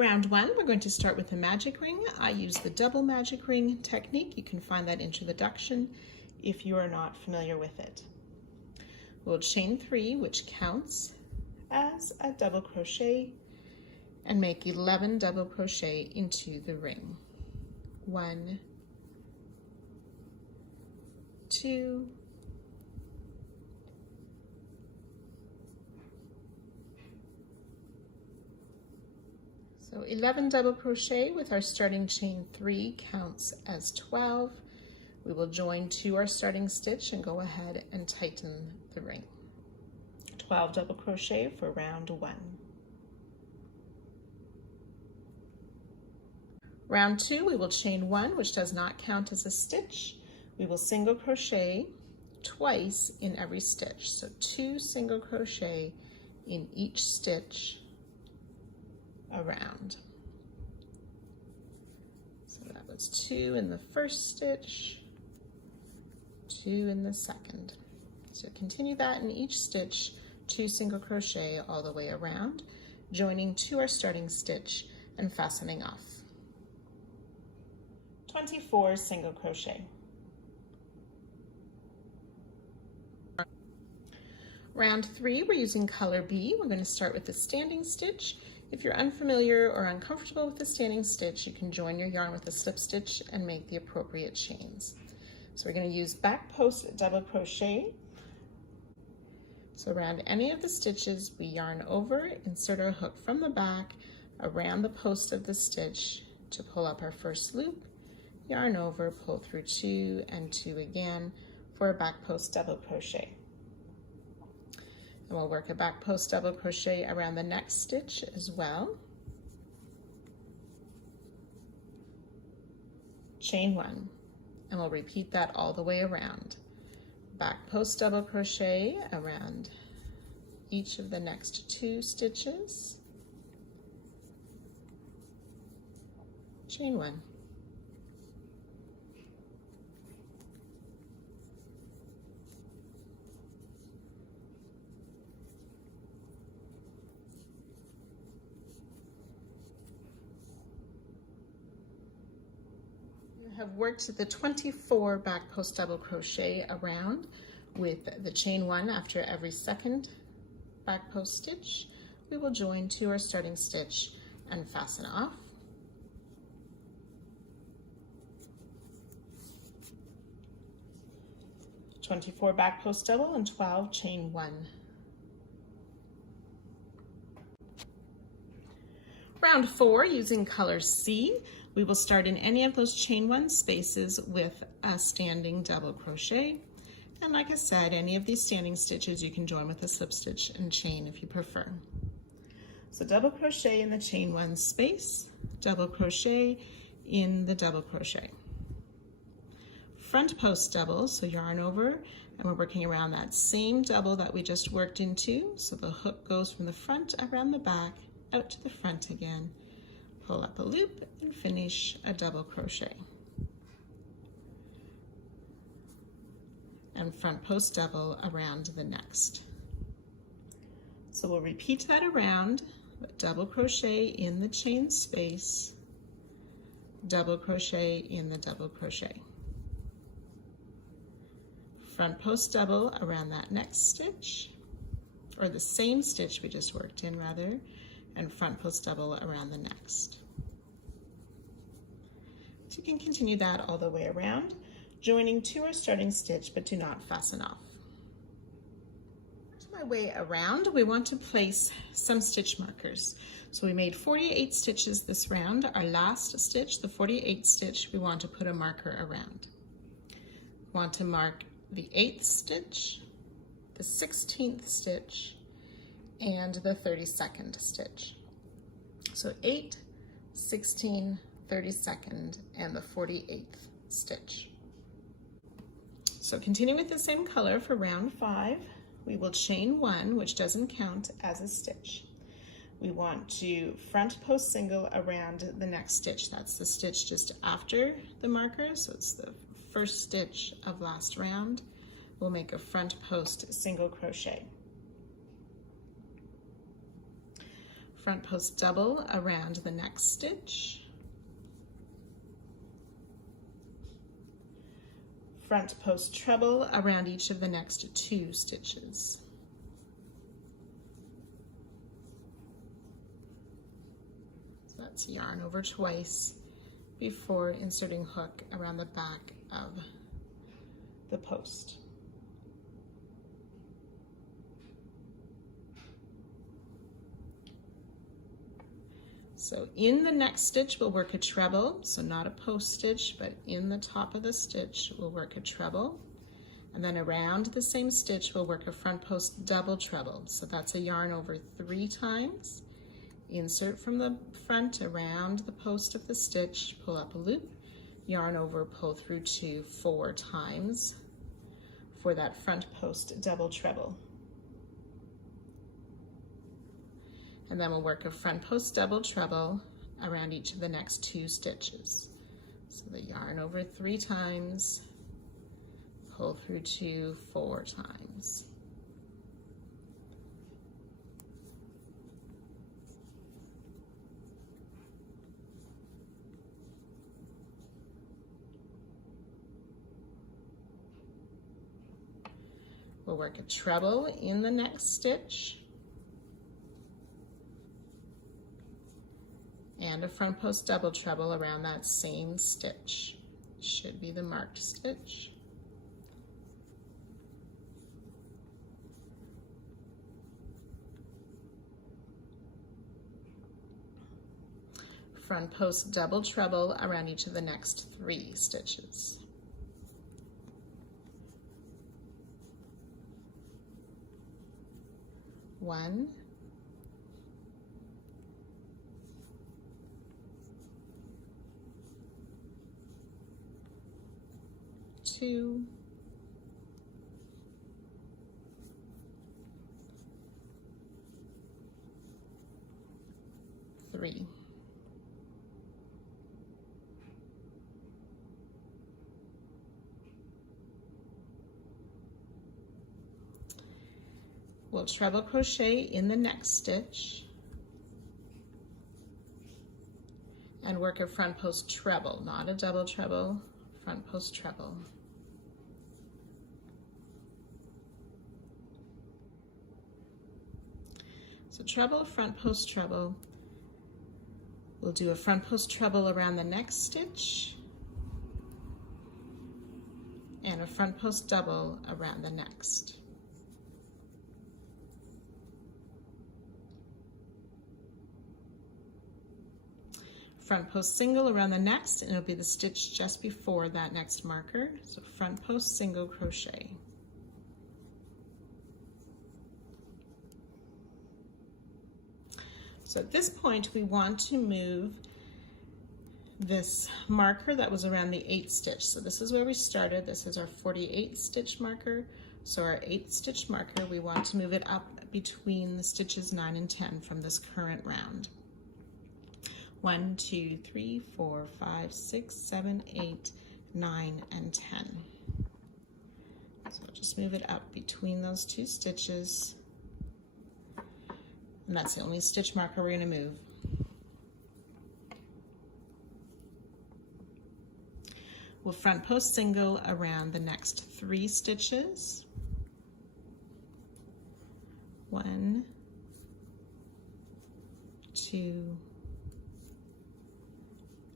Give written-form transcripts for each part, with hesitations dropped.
Round one, we're going to start with a magic ring. I use the double magic ring technique. You can find that introduction if you are not familiar with it. We'll chain 3, which counts as a double crochet, and make 11 double crochet into the ring. 1, 2, 11 double crochet with our starting chain 3 counts as 12. We will join to our starting stitch and go ahead and tighten the ring. 12 double crochet for round 1. Round 2, we will chain 1, which does not count as a stitch. We will single crochet twice in every stitch. So 2 single crochet in each stitch around. So that was 2 in the first stitch, 2 in the second. So continue that in each stitch, 2 single crochet all the way around, joining to our starting stitch and fastening off. 24 single crochet. Round 3, we're using color B. We're going to start with the standing stitch. If you're unfamiliar or uncomfortable with the standing stitch, you can join your yarn with a slip stitch and make the appropriate chains. So we're going to use back post double crochet. So around any of the stitches, we yarn over, insert our hook from the back around the post of the stitch to pull up our first loop, yarn over, pull through 2 and 2 again for a back post double crochet. And we'll work a back post double crochet around the next stitch as well. Chain 1, and we'll repeat that all the way around. Back post double crochet around each of the next 2 stitches. Chain 1. Have worked the 24 back post double crochet around with the chain 1 after every second back post stitch. We will join to our starting stitch and fasten off. (24) back post double and 12 chain 1. Round 4, using color C, we will start in any of those chain 1 spaces with a standing double crochet. And like I said, any of these standing stitches you can join with a slip stitch and chain if you prefer. So double crochet in the chain 1 space, double crochet in the double crochet. Front post double, so yarn over, and we're working around that same double that we just worked into. So the hook goes from the front around the back, out to the front again, pull up a loop and finish a double crochet. And front post double around the next. So we'll repeat that around, but double crochet in the chain space, double crochet in the double crochet. Front post double around that next stitch, or the same stitch we just worked in rather, and front post double around the next. So you can continue that all the way around, joining to our starting stitch, but do not fasten off. To my way around, we want to place some stitch markers. So we made 48 stitches this round. Our last stitch, the 48th stitch, we want to put a marker around. We want to mark the 8th stitch, the 16th stitch, and the 32nd stitch. So 8, 16, 32nd, and the 48th stitch. So continue with the same color for round 5. We will chain 1, which doesn't count as a stitch. We want to front post single around the next stitch. That's the stitch just after the marker, so it's the first stitch of last round. We'll make a front post single crochet. front post double around the next stitch, front post treble around each of the next 2 stitches. So that's yarn over twice before inserting hook around the back of the post. So in the next stitch, we'll work a treble, so not a post stitch, but in the top of the stitch, we'll work a treble. And then around the same stitch, we'll work a front post double treble. So that's a yarn over 3 times. Insert from the front around the post of the stitch, pull up a loop, yarn over, pull through 2 4 times for that front post double treble. And then we'll work a front post double treble around each of the next 2 stitches. So the yarn over 3 times, pull through 2 4 times. We'll work a treble in the next stitch, and a front post double treble around that same stitch. Should be the marked stitch. Front post double treble around each of the next 3 stitches. One, 2, 3. We'll treble crochet in the next stitch and work a front post treble, not a double treble, front post treble. So treble, front post treble. We'll do a front post treble around the next stitch and a front post double around the next. Front post single around the next, and it'll be the stitch just before that next marker. So front post single crochet. So at this point, we want to move this marker that was around the 8th stitch. So this is where we started. This is our 48th stitch marker. So our 8th stitch marker, we want to move it up between the stitches 9 and 10 from this current round. 1, 2, 3, 4, 5, 6, 7, 8, 9, and 10. So just move it up between those 2 stitches. And that's the only stitch marker we're going to move. We'll front post single around the next 3 stitches. 1, 2,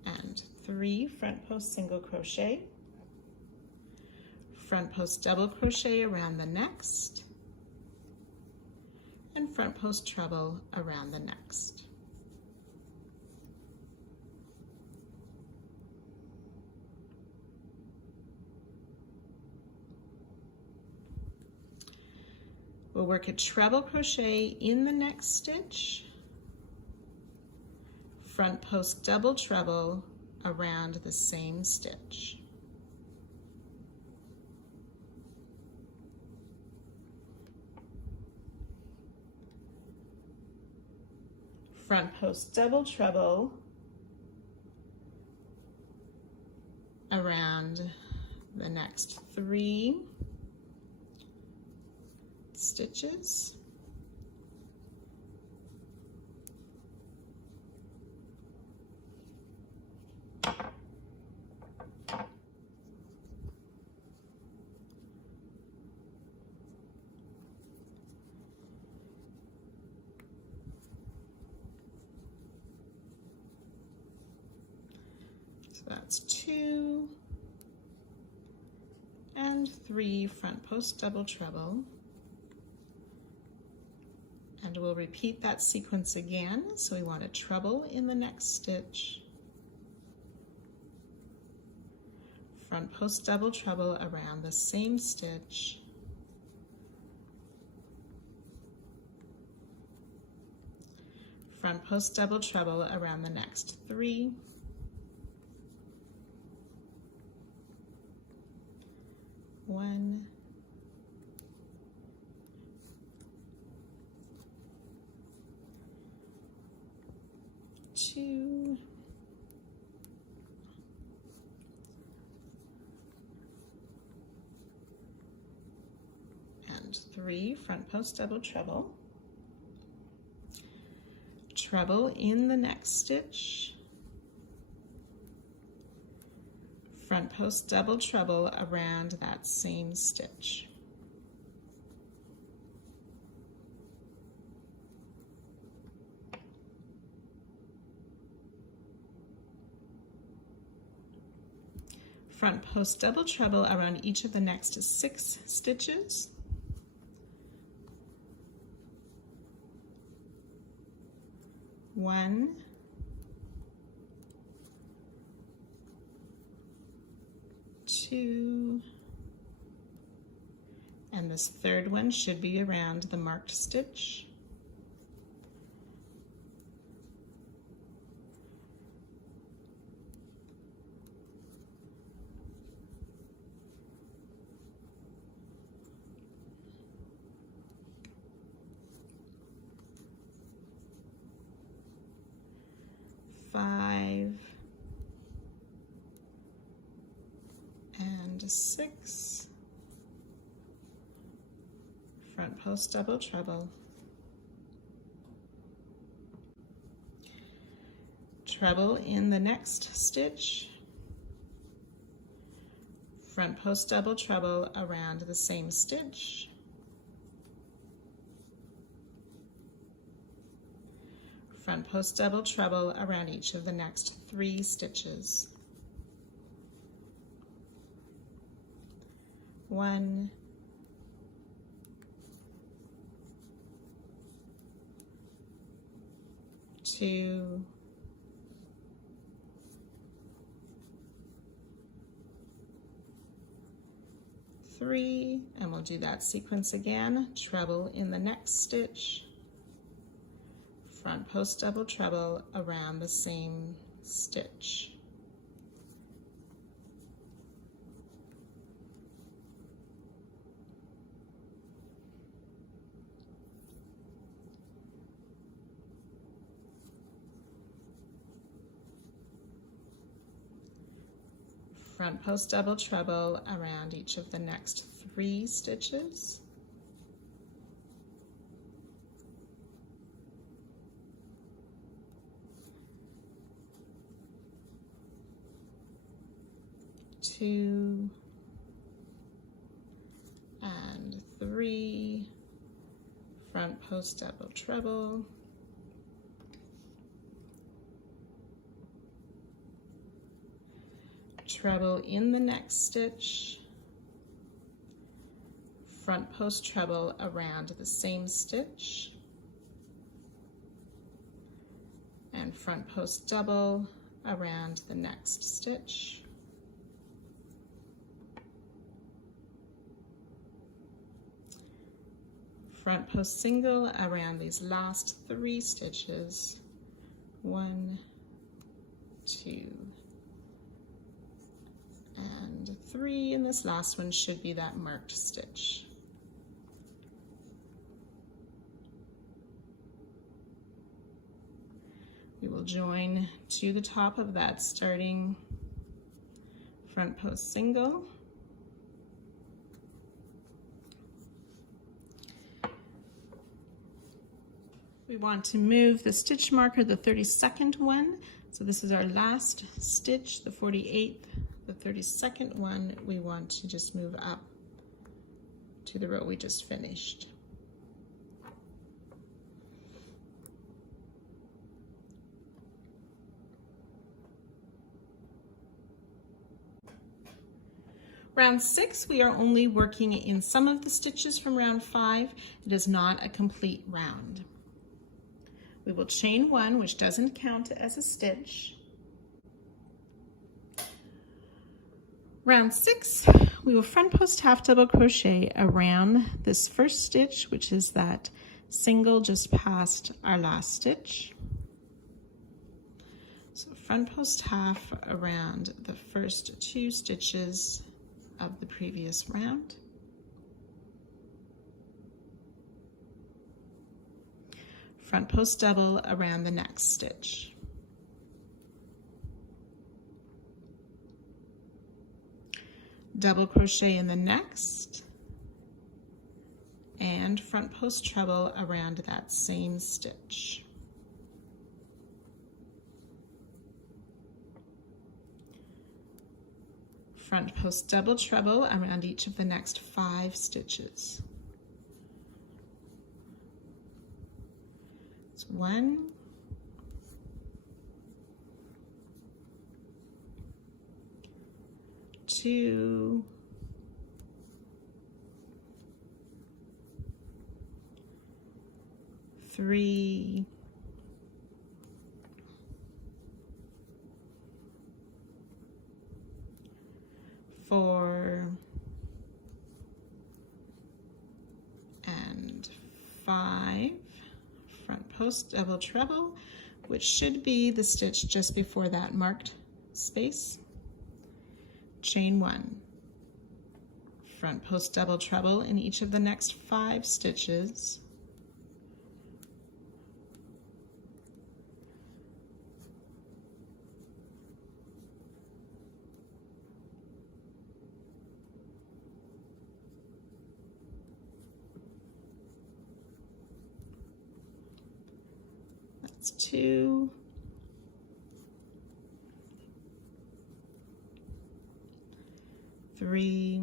and 3, front post single crochet, front post double crochet around the next, and front post treble around the next. We'll work a treble crochet in the next stitch, front post double treble around the same stitch. Front post double treble around the next 3 stitches. that's 2 and 3 front post double treble, and we'll repeat that sequence again. So we want a treble in the next stitch, front post double treble around the same stitch, front post double treble around the next 3, one, two, and 3 front post double treble, treble in the next stitch, front post double treble around that same stitch. Front post double treble around each of the next 6 stitches. One, two, and this third one should be around the marked stitch. Five and 6, front post double treble, treble in the next stitch, front post double treble around the same stitch, front post double treble around each of the next 3 stitches. 1, 2, 3, and we'll do that sequence again. Treble in the next stitch, front post double treble around the same stitch. Front post double treble around each of the next 3 stitches. Two and 3, front post double treble, treble in the next stitch, front post treble around the same stitch, and front post double around the next stitch. Front post single around these last 3 stitches. 1, 2, and 3, and this last one should be that marked stitch. We will join to the top of that starting front post single. We want to move the stitch marker, the 32nd one. So this is our last stitch, the 48th. The 32nd one, we want to just move up to the row we just finished. Round 6, we are only working in some of the stitches from round 5. It is not a complete round. We will chain 1, which doesn't count as a stitch. Round 6, we will front post half double crochet around this first stitch, which is that single just past our last stitch. So front post half around the first 2 stitches of the previous round. Front post double around the next stitch. Double crochet in the next, and front post treble around that same stitch. Front post double treble around each of the next 5 stitches. It's 1, 2, 3, 4, and 5. Front post double treble, which should be the stitch just before that marked space. Chain 1. Front post double treble in each of the next 5 stitches. That's 2, 3,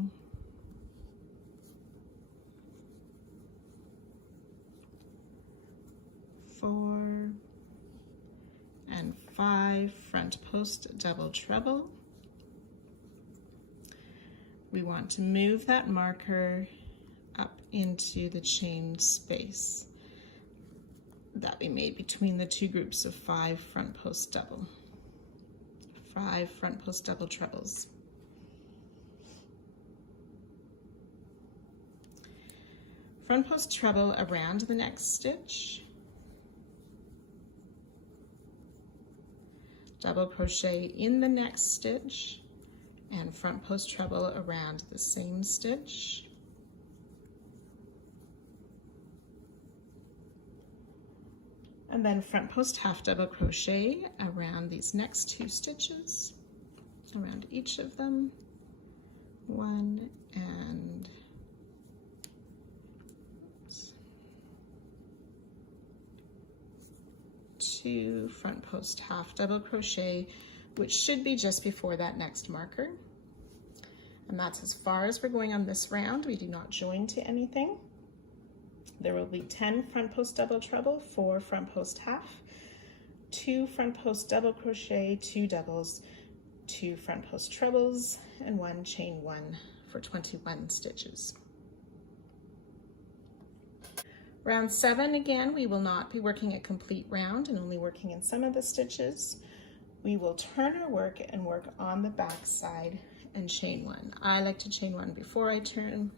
4, and 5. Front post double treble. We want to move that marker up into the chain space that we made between the 2 groups of 5 front post double. 5 front post double trebles. Front post treble around the next stitch. Double crochet in the next stitch and front post treble around the same stitch. And then front post half double crochet around these next 2 stitches, around each of them. 1 and 2, front post half double crochet, which should be just before that next marker. And that's as far as we're going on this round. We do not join to anything. There will be 10 front post double treble, 4 front post half, 2 front post double crochet, 2 doubles, 2 front post trebles, and 1 chain 1 for 21 stitches. Round 7, again, we will not be working a complete round and only working in some of the stitches. We will turn our work and work on the back side and chain 1. I like to chain 1 before I turn.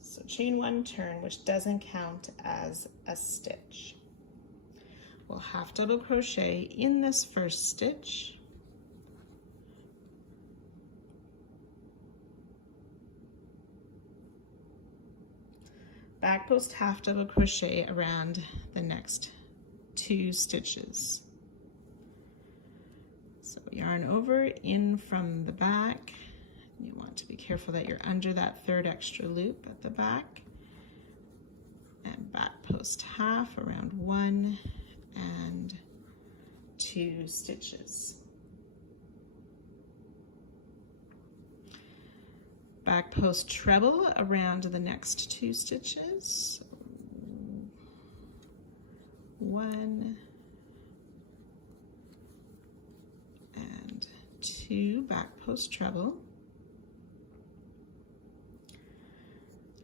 So chain 1, turn, which doesn't count as a stitch. We'll half double crochet in this first stitch. Back post half double crochet around the next 2 stitches. So yarn over, in from the back. You want to be careful that you're under that 3rd extra loop at the back. And back post half around 1 and 2 stitches. Back post treble around the next 2 stitches. 1 and 2. 2 back post treble,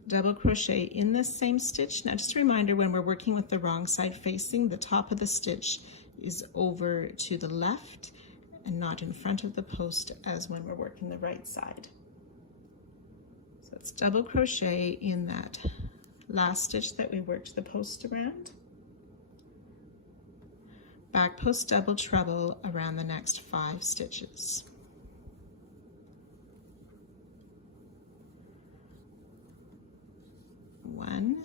double crochet in this same stitch. Now just a reminder, when we're working with the wrong side facing, the top of the stitch is over to the left and not in front of the post as when we're working the right side. So it's double crochet in that last stitch that we worked the post around, back post double treble around the next 5 stitches. One,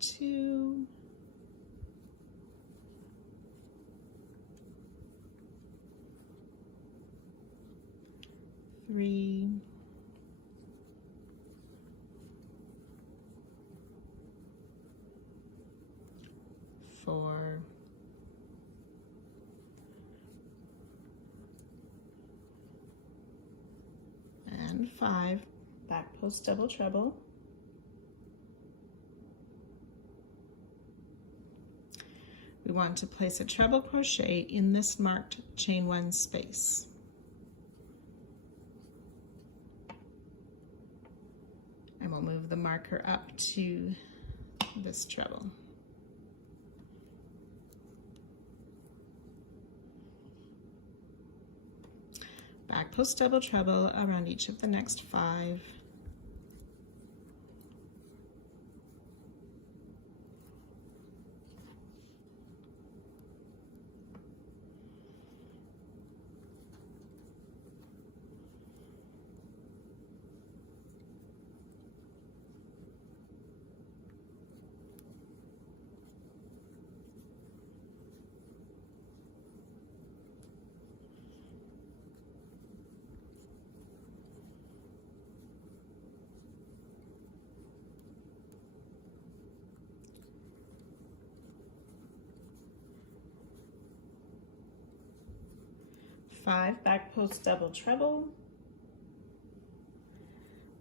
two, three, four, and 5, back post double treble, we want to place a treble crochet in this marked chain 1 space. And we'll move the marker up to this treble. Back post double treble around each of the next 5. Five, back post double treble.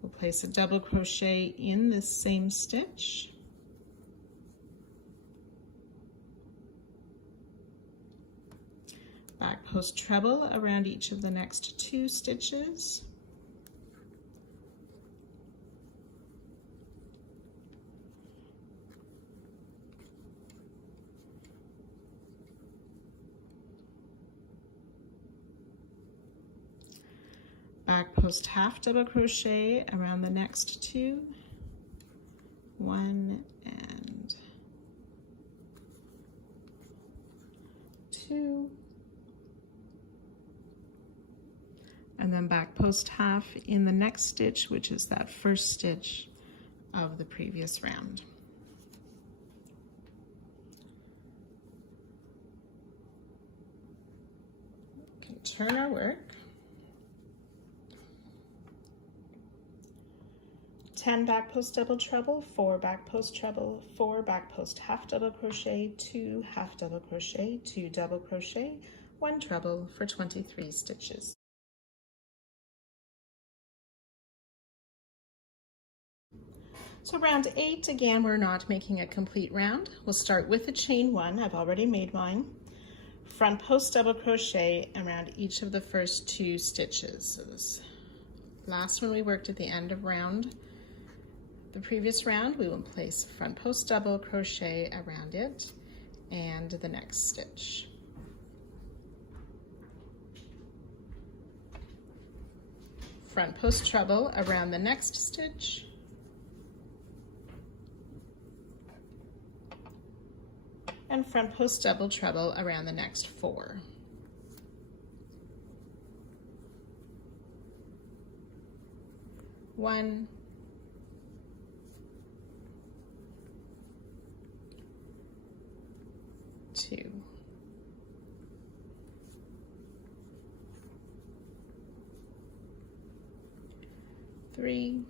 We'll place a double crochet in this same stitch. Back post treble around each of the next 2 stitches. Back post half double crochet around the next 2, 1 and 2, and then back post half in the next stitch, which is that first stitch of the previous round. Okay, turn our work. 10 back post double treble, 4 back post treble, 4 back post half double crochet, 2 half double crochet, 2 double crochet, 1 treble for 23 stitches. So round 8, again, we're not making a complete round. We'll start with a chain 1. I've already made mine. Front post double crochet around each of the first 2 stitches. So this last one we worked at the end of the previous round, we will place front post double crochet around it and the next stitch. Front post treble around the next stitch. And front post double treble around the next 4. One, 2, 3,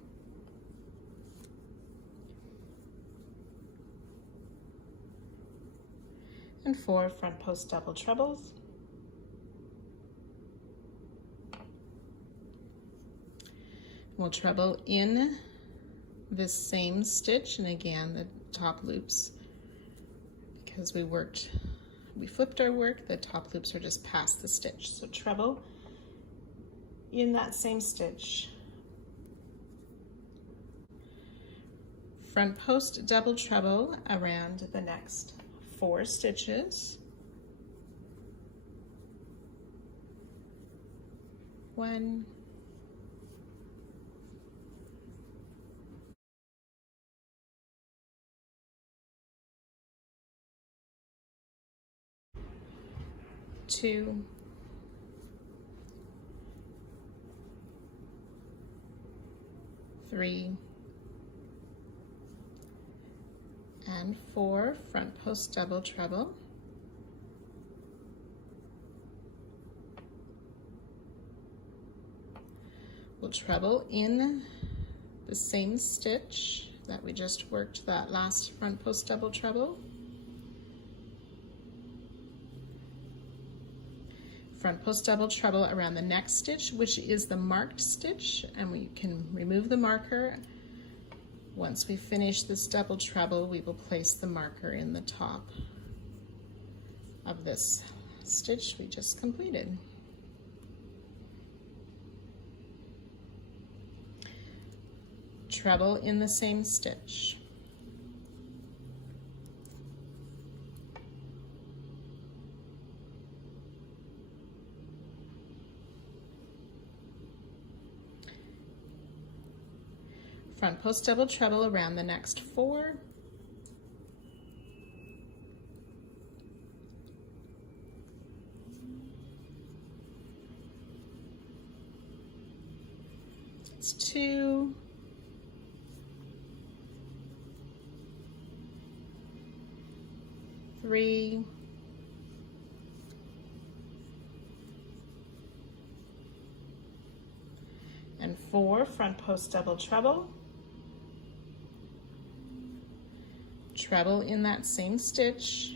4 front post double trebles, we'll treble in this same stitch, and again the top loops, because we flipped our work, the top loops are just past the stitch. So treble in that same stitch, front post double treble around the next 4 stitches. 1, 2, 3, and 4, front post double treble. We'll treble in the same stitch that we just worked that last front post double treble. Front post double treble around the next stitch, which is the marked stitch, and we can remove the marker. Once we finish this double treble, we will place the marker in the top of this stitch we just completed. Treble in the same stitch. Front post double treble around the next 4. It's 2, 3, 4, front post double treble. Treble in that same stitch.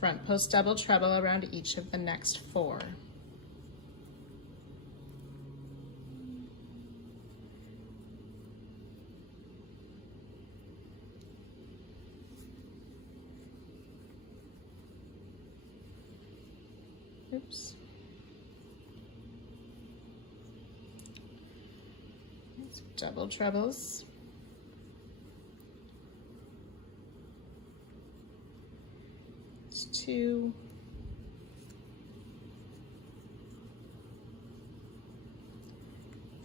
Front post double treble around each of the next 4. Oops. Double trebles. It's 2,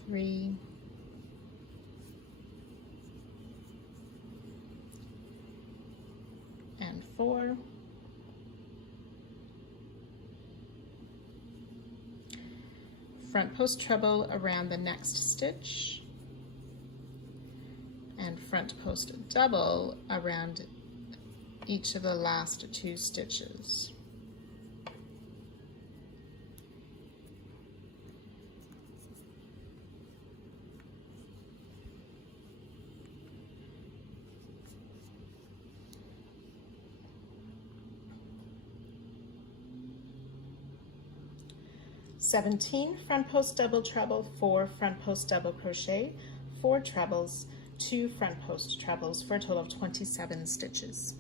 3, 4. Front post treble around the next stitch. And front post double around each of the last 2 stitches. "17 front post double treble, 4 front post double crochet, 4 trebles, 2 front post trebles for a total of 27 stitches.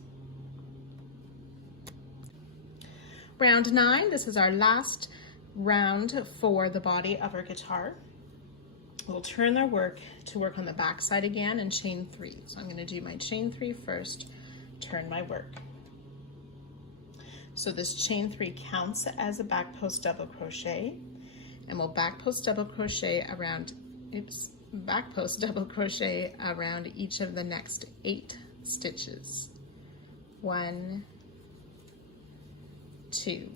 Round 9, this is our last round for the body of our guitar. We'll turn our work to work on the back side again and chain 3. So I'm going to do my chain 3 first, turn my work. So this chain 3 counts as a back post double crochet, and we'll back post double crochet around, back post double crochet around each of the next 8 stitches. 1, 2,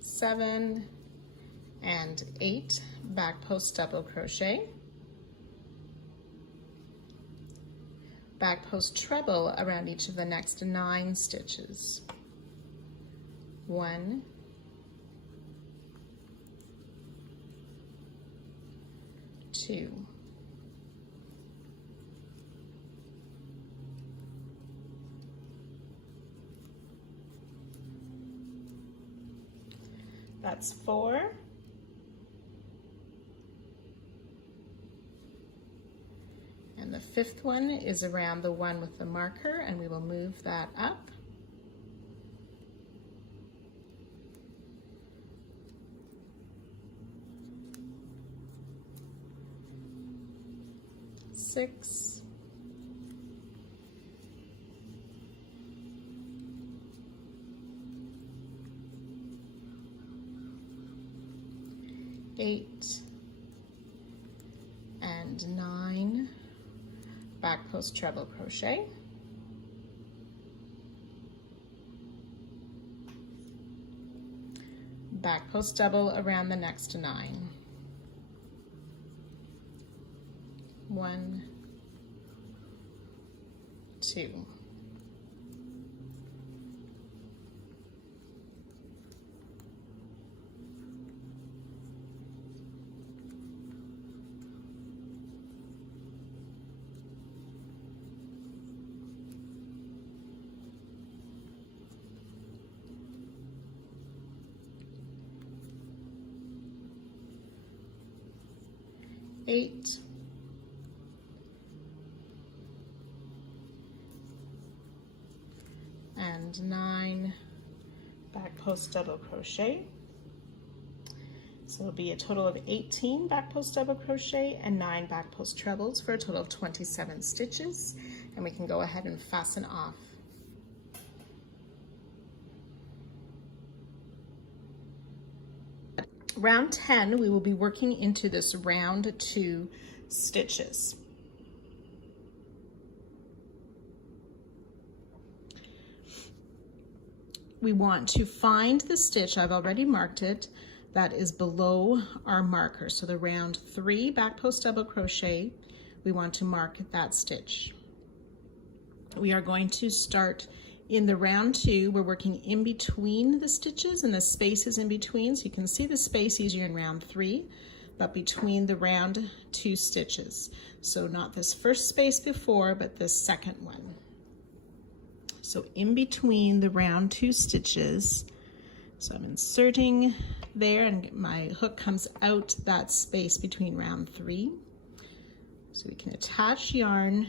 7 and 8 back post double crochet, back post treble around each of the next 9 stitches. 1, 2. That's 4. And the 5th one is around the one with the marker, and we will move that up. Six. Eight. And 9. Back post treble crochet. Back post double around the next 9. 1, 2. Eight. And 9 back post double crochet. So it'll be a total of 18 back post double crochet and 9 back post trebles for a total of 27 stitches. And we can go ahead and fasten off. Round 10, we will be working into this round 2 stitches. We want to find the stitch, I've already marked it, that is below our marker. So the round 3 back post double crochet, we want to mark that stitch. We are going to start in the round 2, we're working in between the stitches and the space is in between, so you can see the space easier in round 3, but between the round 2 stitches. So not this first space before, but this second one. So in between the round 2 stitches, so I'm inserting there and my hook comes out that space between round 3. So we can attach yarn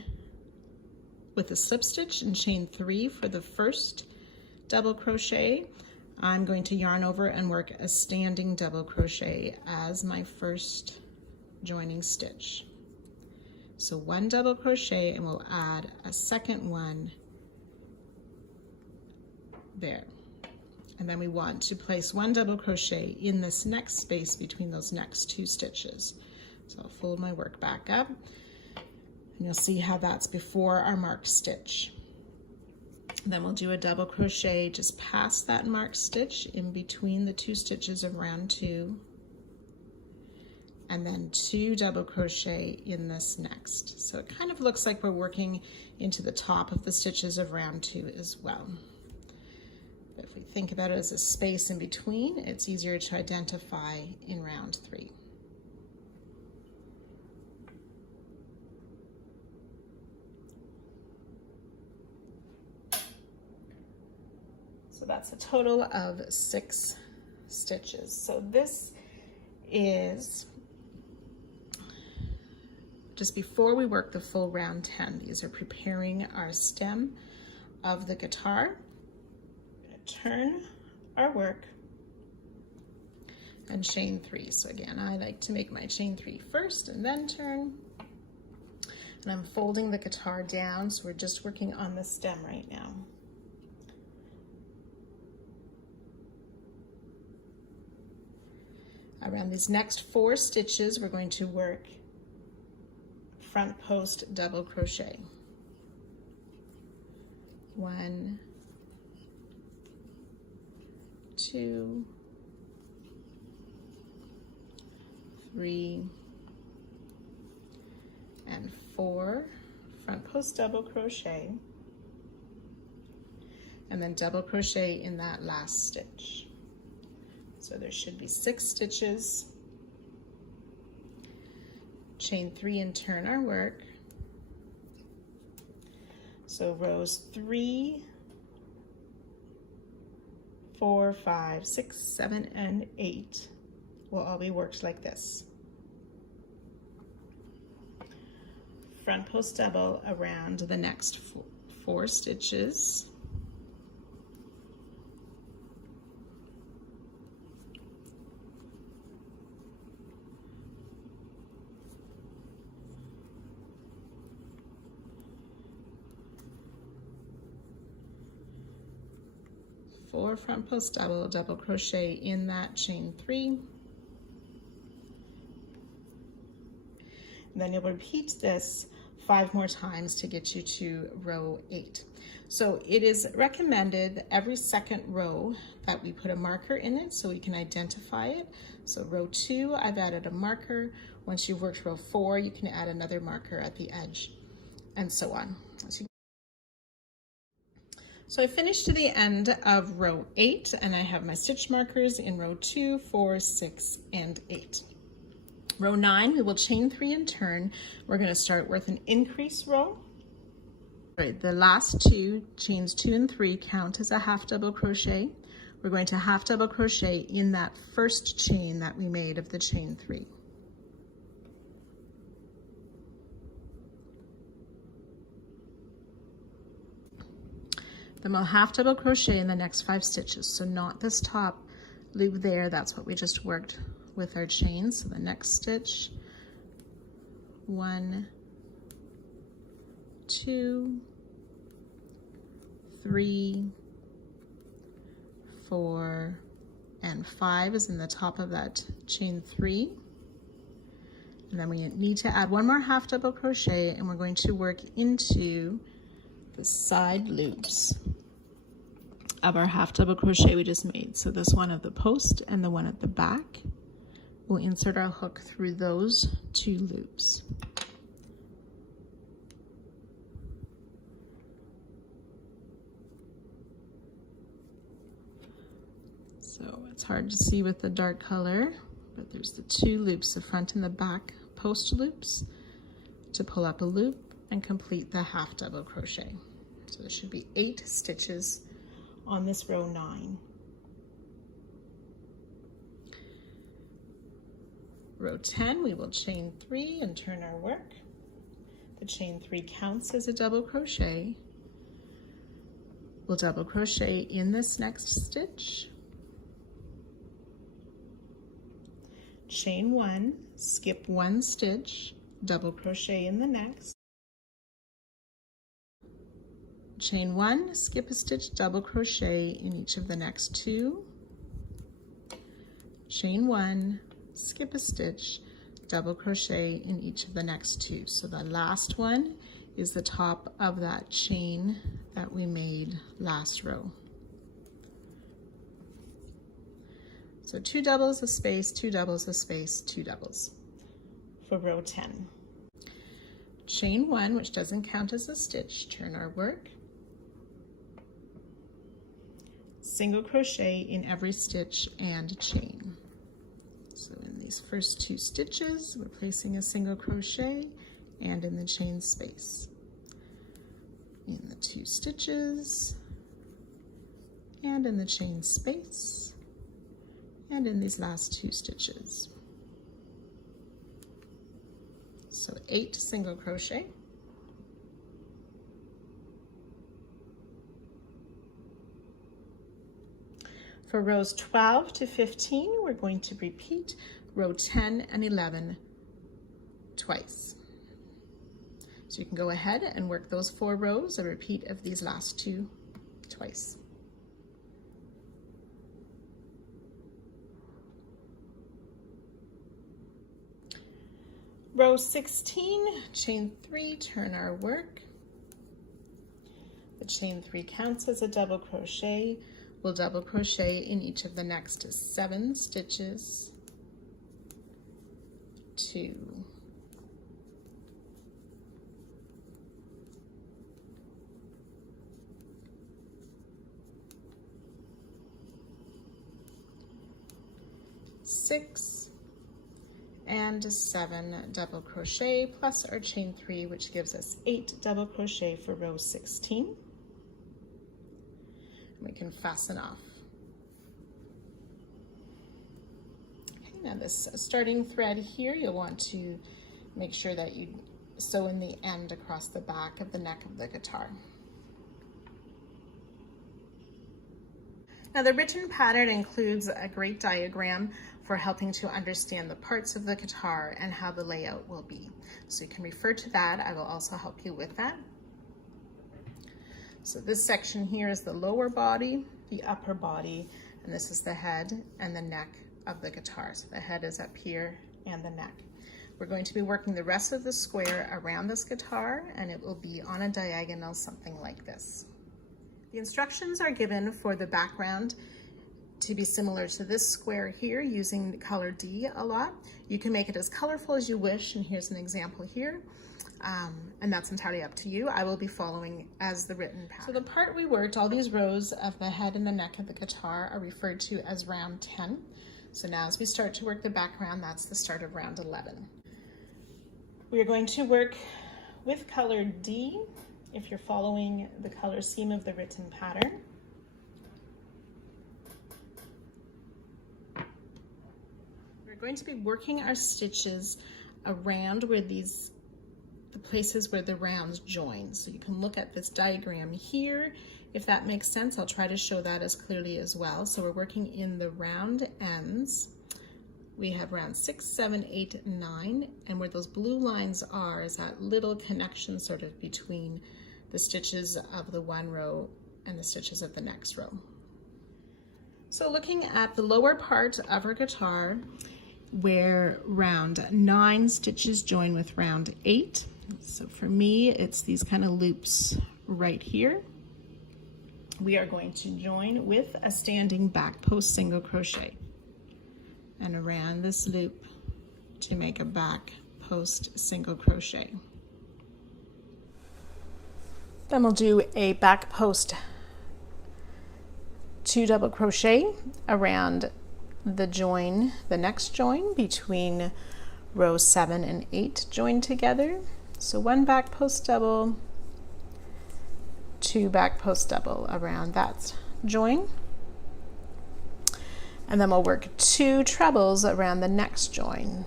with a slip stitch and chain 3 for the first double crochet. I'm going to yarn over and work a standing double crochet as my first joining stitch. So 1 double crochet and we'll add a second one there. And then we want to place 1 double crochet in this next space between those next 2 stitches. So I'll fold my work back up. And you'll see how that's before our marked stitch. Then we'll do a double crochet just past that marked stitch in between the 2 stitches of round 2, and then 2 double crochet in this next. So it kind of looks like we're working into the top of the stitches of round 2 as well. But if we think about it as a space in between, it's easier to identify in round 3. So that's a total of 6 stitches. So this is just before we work the full round 10. These are preparing our stem of the guitar. I'm going to turn our work and chain 3. So again, I like to make my chain 3 first and then turn. And I'm folding the guitar down, so we're just working on the stem right now. Around these next 4 stitches, we're going to work front post double crochet. 1, 2, 3, and 4 front post double crochet, and then double crochet in that last stitch. So there should be 6 stitches. chain 3 and turn our work. So rows 3, 4, 5, 6, 7, and 8 will all be worked like this. Front post double around the next 4 stitches. Four front post double crochet in that chain 3. And then you'll repeat this 5 more times to get you to row 8. So it is recommended that every second row that we put a marker in it so we can identify it. So row 2, I've added a marker. Once you've worked row 4, you can add another marker at the edge, and so on. So I finished to the end of row 8, and I have my stitch markers in row 2, 4, 6, and 8. Row 9, we will chain 3 and turn. We're going to start with an increase row. Right, the last 2, chains 2 and 3, count as a half double crochet. We're going to half double crochet in that first chain that we made of the chain 3. Then we'll half double crochet in the next 5 stitches. So not this top loop there, that's what we just worked with our chain. So the next stitch, 1, 2, 3, 4, and 5 is in the top of that chain 3. And then we need to add 1 more half double crochet, and we're going to work into the side loops of our half double crochet we just made. So this one at the post and the one at the back. We'll insert our hook through those 2 loops. So it's hard to see with the dark color, but there's the 2 loops, the front and the back post loops, to pull up a loop and complete the half double crochet. So there should be 8 stitches on this row 9. Row 10, we will chain 3 and turn our work. The chain 3 counts as a double crochet. We'll double crochet in this next stitch. Chain 1, skip 1 stitch, double crochet in the next. Chain 1, skip a stitch, double crochet in each of the next 2. Chain 1, skip a stitch, double crochet in each of the next 2. So the last one is the top of that chain that we made last row. So 2 doubles, a space, 2 doubles, a space, 2 doubles for row 10. Chain 1, which doesn't count as a stitch, turn our work. Single crochet in every stitch and chain. So in these first 2 stitches, we're placing a single crochet, and in the chain space. In the 2 stitches, and in the chain space, and in these last 2 stitches. So 8 single crochet. For rows 12 to 15, we're going to repeat row 10 and 11 twice. So you can go ahead and work those 4 rows, a repeat of these last 2 twice. Row 16, chain 3, turn our work. The chain 3 counts as a double crochet. We'll double crochet in each of the next 7 stitches, 2, 6, and and 7 double crochet plus our chain 3, which gives us 8 double crochet for row 16. We can fasten off. Okay, now this starting thread here, you'll want to make sure that you sew in the end across the back of the neck of the guitar. Now the written pattern includes a great diagram for helping to understand the parts of the guitar and how the layout will be. So you can refer to that. I will also help you with that. So this section here is the lower body, the upper body, and this is the head and the neck of the guitar. So the head is up here and the neck. We're going to be working the rest of the square around this guitar, and it will be on a diagonal, something like this. The instructions are given for the background to be similar to this square here, using the color D a lot. You can make it as colorful as you wish, and here's an example here. And that's entirely up to you. I will be following as the written pattern. So the part we worked, all these rows of the head and the neck of the guitar are referred to as round 10. So now as we start to work the background, that's the start of round 11. We are going to work with color D if you're following the color scheme of the written pattern. We're going to be working our stitches around where the places where the rounds join. So you can look at this diagram here. If that makes sense, I'll try to show that as clearly as well. So we're working in the round ends. We have round 6, 7, 8, 9, and where those blue lines are is that little connection sort of between the stitches of the one row and the stitches of the next row. So looking at the lower part of our guitar, where round 9 stitches join with round 8. So for me, it's these kind of loops right here. We are going to join with a standing back post single crochet and around this loop to make a back post single crochet. Then we'll do a back post 2 double crochet around the join, the next join between rows 7 and 8 joined together. So 1 back post double, 2 back post double around that join. And then we'll work 2 trebles around the next join.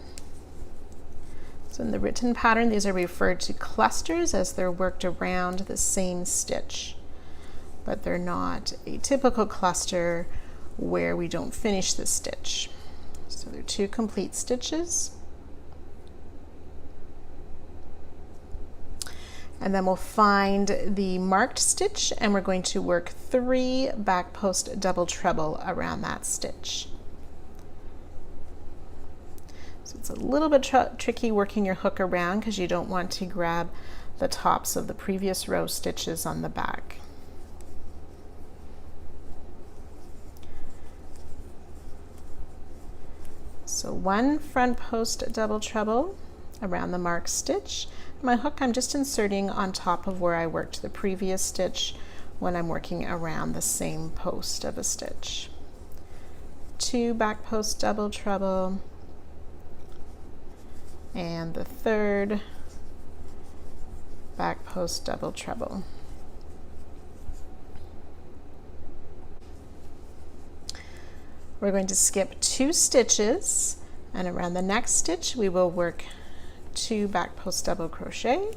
So in the written pattern, these are referred to clusters as they're worked around the same stitch, but they're not a typical cluster where we don't finish the stitch. So they're 2 complete stitches. And then we'll find the marked stitch and we're going to work 3 back post double treble around that stitch. So it's a little bit tricky working your hook around because you don't want to grab the tops of the previous row stitches on the back. So 1 front post double treble around the marked stitch. My hook I'm just inserting on top of where I worked the previous stitch when I'm working around the same post of a stitch. 2 back post double treble and the 3rd back post double treble. We're going to skip 2 stitches, and around the next stitch we will work 2 back post double crochet,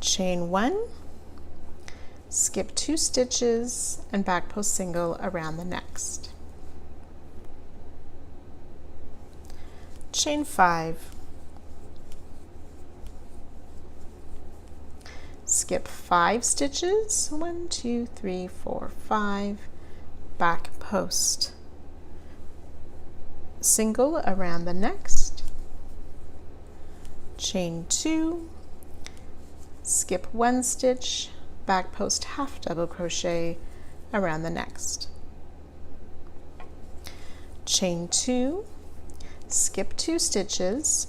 chain 1, skip 2 stitches and back post single around the next, chain 5, skip 5 stitches, 1, 2, 3, 4, 5, back post single around the next, chain 2, skip 1 stitch, back post half double crochet around the next, chain 2, skip 2 stitches,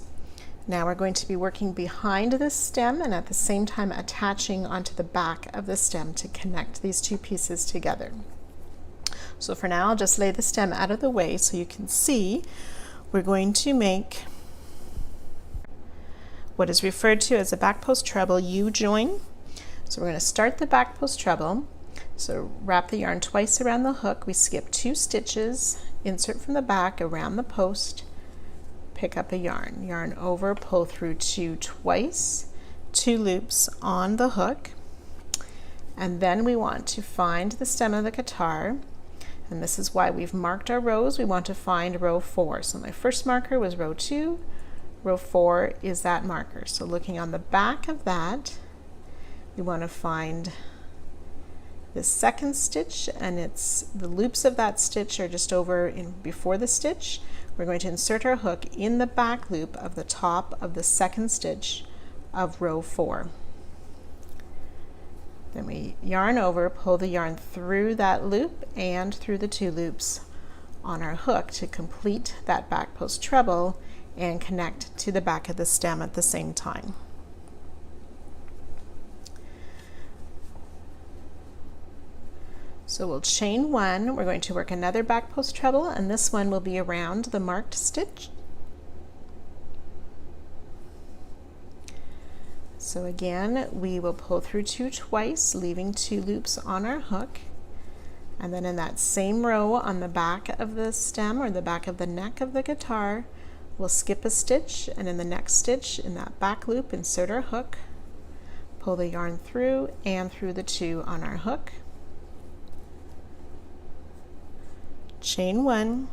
Now we're going to be working behind this stem and at the same time attaching onto the back of the stem to connect these two pieces together. So for now, I'll just lay the stem out of the way so you can see. We're going to make what is referred to as a back post treble U-join. So we're going to start the back post treble. So wrap the yarn twice around the hook. We skip 2 stitches, insert from the back around the post, pick up a yarn over, pull through 2 twice, 2 loops on the hook, and then we want to find the stem of the guitar, and this is why we've marked our rows. We want to find row 4. So my first marker was row 2, row 4 is that marker. So looking on the back of that, we want to find the second stitch, and it's the loops of that stitch are just over in before the stitch. We're going to insert our hook in the back loop of the top of the second stitch of row 4. Then we yarn over, pull the yarn through that loop and through the 2 loops on our hook to complete that back post treble and connect to the back of the stem at the same time. So we'll chain 1, we're going to work another back post treble, and this one will be around the marked stitch. So again, we will pull through 2 twice, leaving 2 loops on our hook, and then in that same row on the back of the stem or the back of the neck of the guitar, we'll skip a stitch, and in the next stitch in that back loop insert our hook, pull the yarn through and through the 2 on our hook. Chain 1,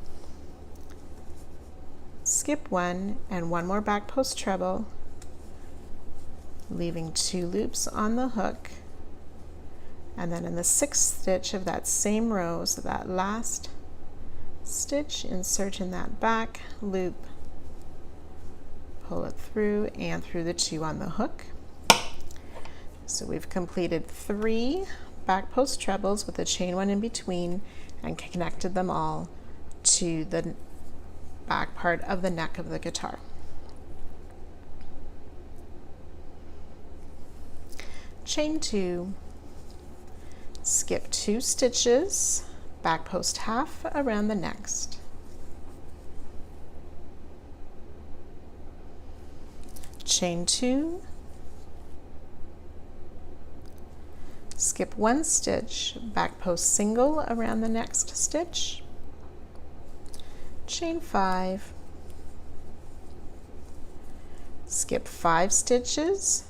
skip 1, and 1 more back post treble, leaving 2 loops on the hook, and then in the 6th stitch of that same row, so that last stitch, insert in that back loop, pull it through and through the 2 on the hook. So we've completed 3 back post trebles with a chain 1 in between and connected them all to the back part of the neck of the guitar. Chain 2, skip 2 stitches, back post half around the next. Chain 2, skip 1 stitch, back post single around the next stitch, chain 5, skip 5 stitches,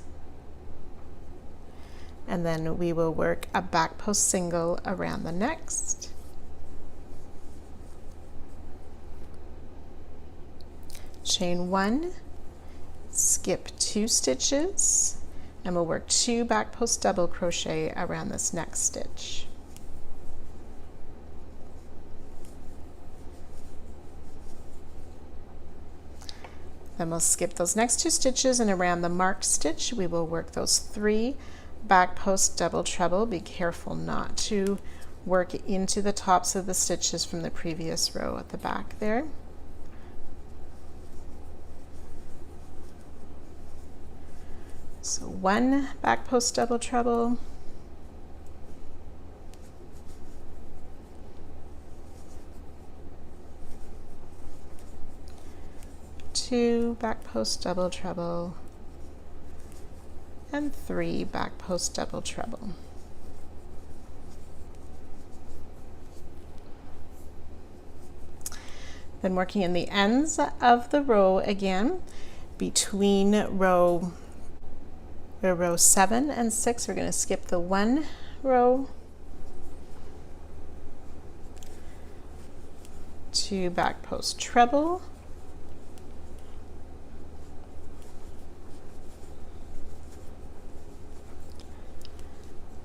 and then we will work a back post single around the next, chain 1, skip 2 stitches, and we'll work 2 back post double crochet around this next stitch. Then we'll skip those next 2 stitches, and around the marked stitch we will work those 3 back post double treble. Be careful not to work into the tops of the stitches from the previous row at the back there. So 1 back post double treble, 2 back post double treble, and 3 back post double treble. Then working in the ends of the row again, between row 7 and 6, we're going to skip the 1 row, 2 back post treble,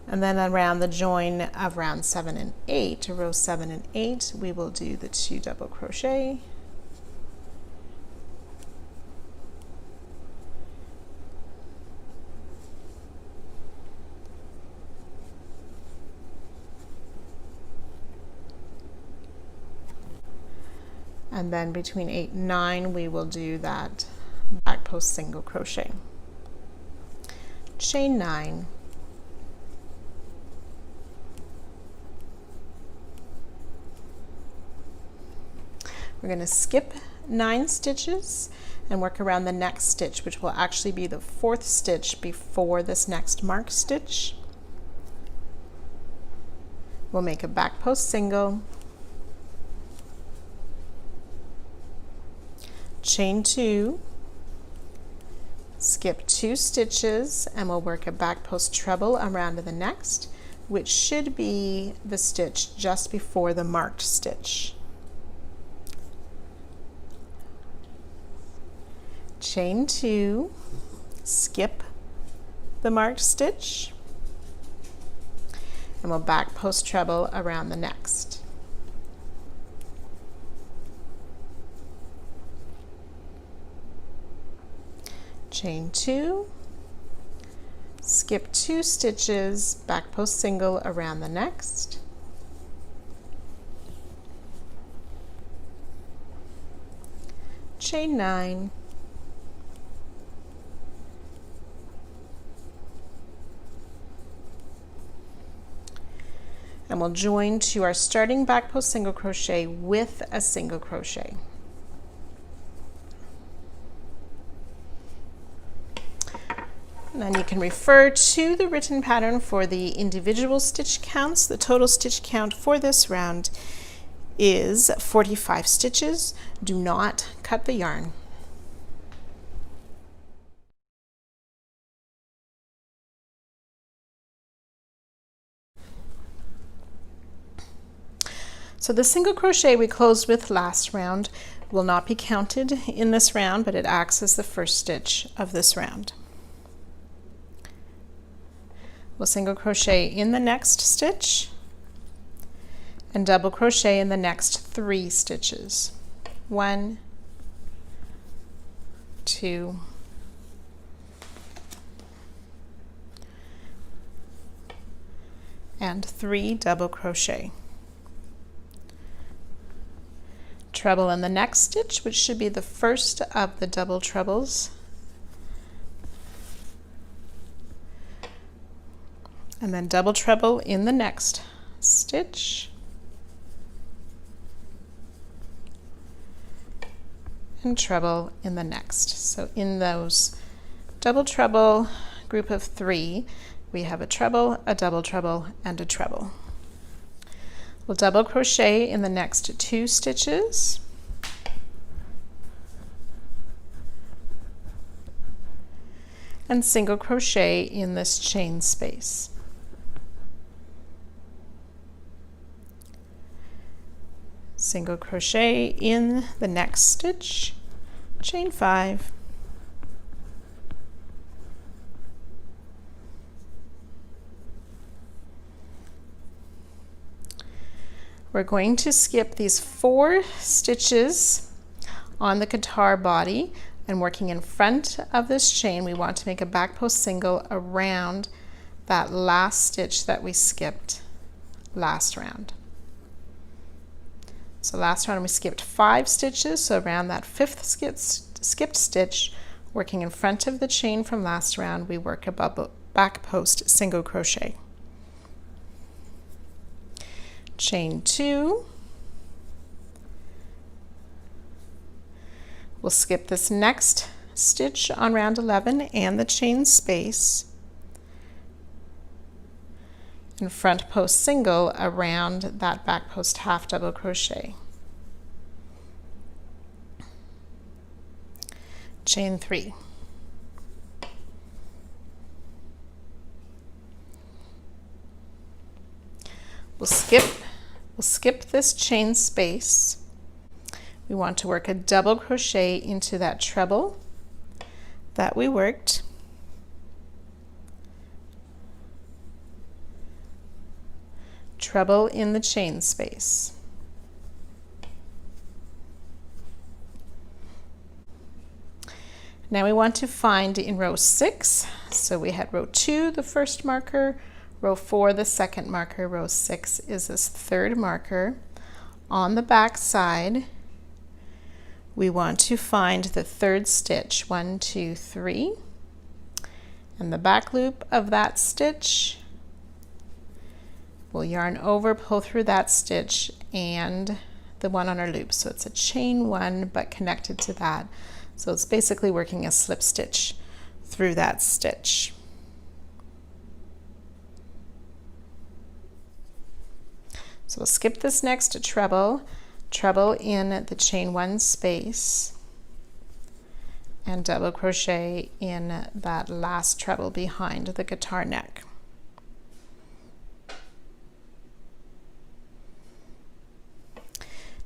and then around the join of round 7 and 8, to row 7 and 8, we will do the 2 double crochet, and then between 8 and 9 we will do that back post single crochet, chain 9, we're going to skip 9 stitches and work around the next stitch, which will actually be the 4th stitch before this next marked stitch. We'll make a back post single, chain 2, skip 2 stitches, and we'll work a back post treble around to the next, which should be the stitch just before the marked stitch. Chain 2, skip the marked stitch, and we'll back post treble around the next. Chain 2, skip 2 stitches, back post single around the next. Chain 9, and we'll join to our starting back post single crochet with a single crochet. And then you can refer to the written pattern for the individual stitch counts. The total stitch count for this round is 45 stitches. Do not cut the yarn. So the single crochet we closed with last round will not be counted in this round, but it acts as the first stitch of this round. We'll single crochet in the next stitch and double crochet in the next 3 stitches. 1, 2, and 3 double crochet. Treble in the next stitch, which should be the first of the double trebles, and then double treble in the next stitch, and treble in the next. So in those double treble group of 3, we have a treble, a double treble, and a treble. We'll double crochet in the next 2 stitches, and single crochet in this chain space. Single crochet in the next stitch, chain 5, we're going to skip these 4 stitches on the guitar body, and working in front of this chain, we want to make a back post single around that last stitch that we skipped last round. So last round we skipped 5 stitches, so around that 5th skipped stitch, working in front of the chain from last round, we work a back post single crochet. Chain 2, we'll skip this next stitch on round 11 and the chain space, and front post single around that back post half double crochet. Chain 3. We'll skip this chain space. We want to work a double crochet into that treble that we worked. Treble in the chain space. Now we want to find in row 6, so we had row 2 the first marker, row 4 the second marker, row 6 is this third marker. On the back side we want to find the third stitch, 1, 2, 3, and the back loop of that stitch. We'll yarn over, pull through that stitch and the one on our loop. So it's a chain 1 but connected to that. So it's basically working a slip stitch through that stitch. So we'll skip this next treble, treble in the chain 1 space, and double crochet in that last treble behind the guitar neck.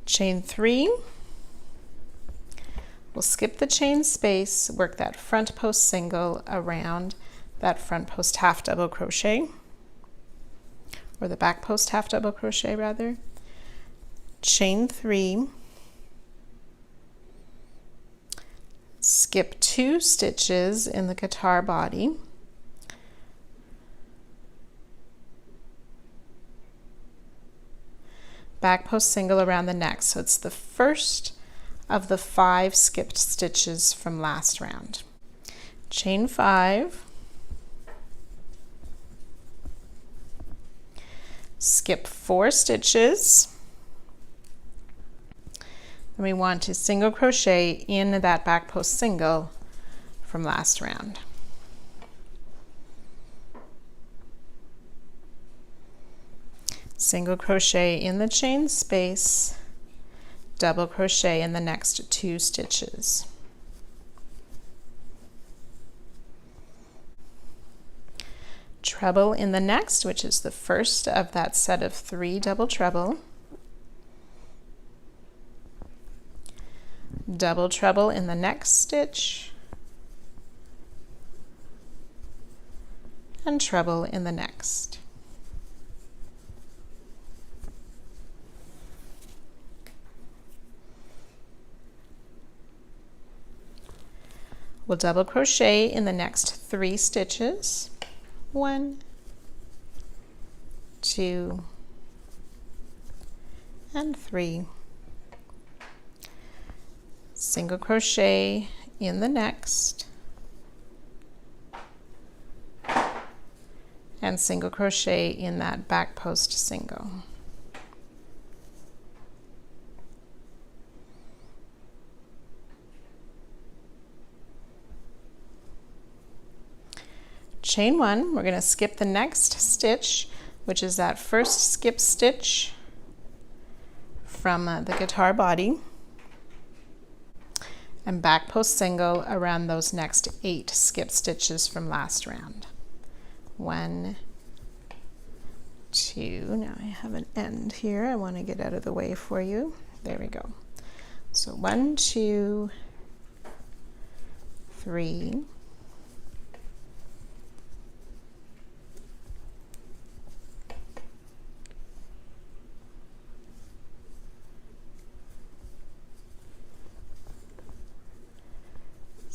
Chain 3, we'll skip the chain space, work that front post single around that front post half double crochet, or the back post half double crochet rather. Chain 3, skip 2 stitches in the guitar body, back post single around the neck. So it's the first of the 5 skipped stitches from last round. Chain 5, skip 4 stitches, and we want to single crochet in that back post single from last round. Single crochet in the chain space, double crochet in the next 2 stitches. Treble in the next, which is the first of that set of 3 double treble. Double treble in the next stitch, and treble in the next. We'll double crochet in the next 3 stitches. 1, 2, and 3. Single crochet in the next, and single crochet in that back post single. Chain 1, we're going to skip the next stitch, which is that first skip stitch from the guitar body, and back post single around those next 8 skip stitches from last round. 1, 2, now I have an end here, I want to get out of the way for you. There we go. So 1, 2, 3,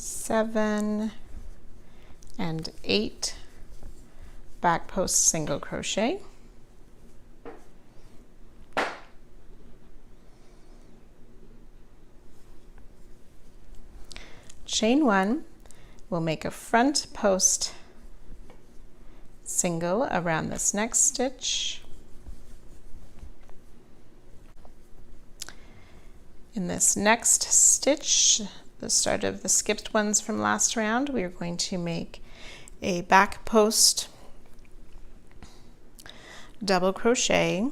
7 and 8 back post single crochet, chain 1, we'll make a front post single around this next stitch. In this next stitch, the start of the skipped ones from last round, we are going to make a back post double crochet,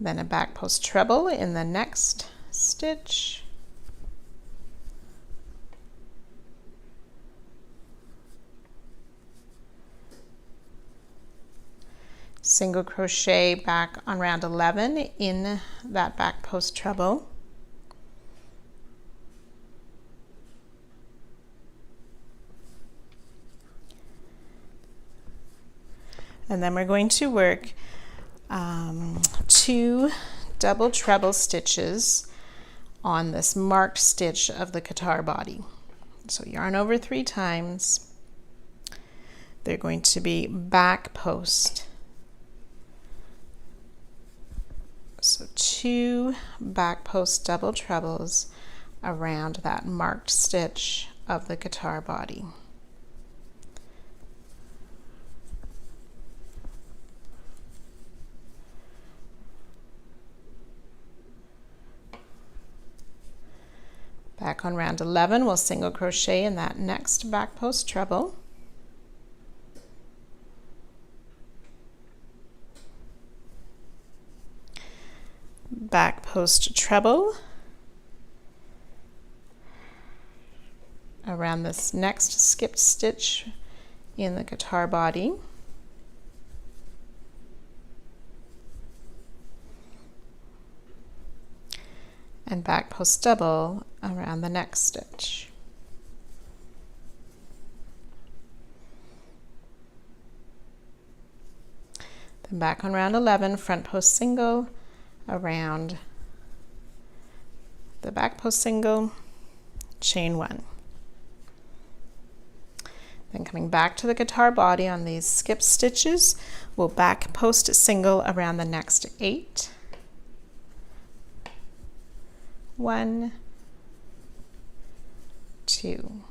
then a back post treble in the next stitch, single crochet back on round 11 in that back post treble, and then we're going to work 2 double treble stitches on this marked stitch of the guitar body. So yarn over 3 times. They're going to be back post So 2 back post double trebles around that marked stitch of the guitar body. Back on round 11, we'll single crochet in that next back post treble. Back post treble around this next skipped stitch in the guitar body. And back post double around the next stitch. Then back on round 11, front post single around the back post single, chain 1. Then coming back to the guitar body on these skip stitches, we'll back post single around the next 8. 1, 2,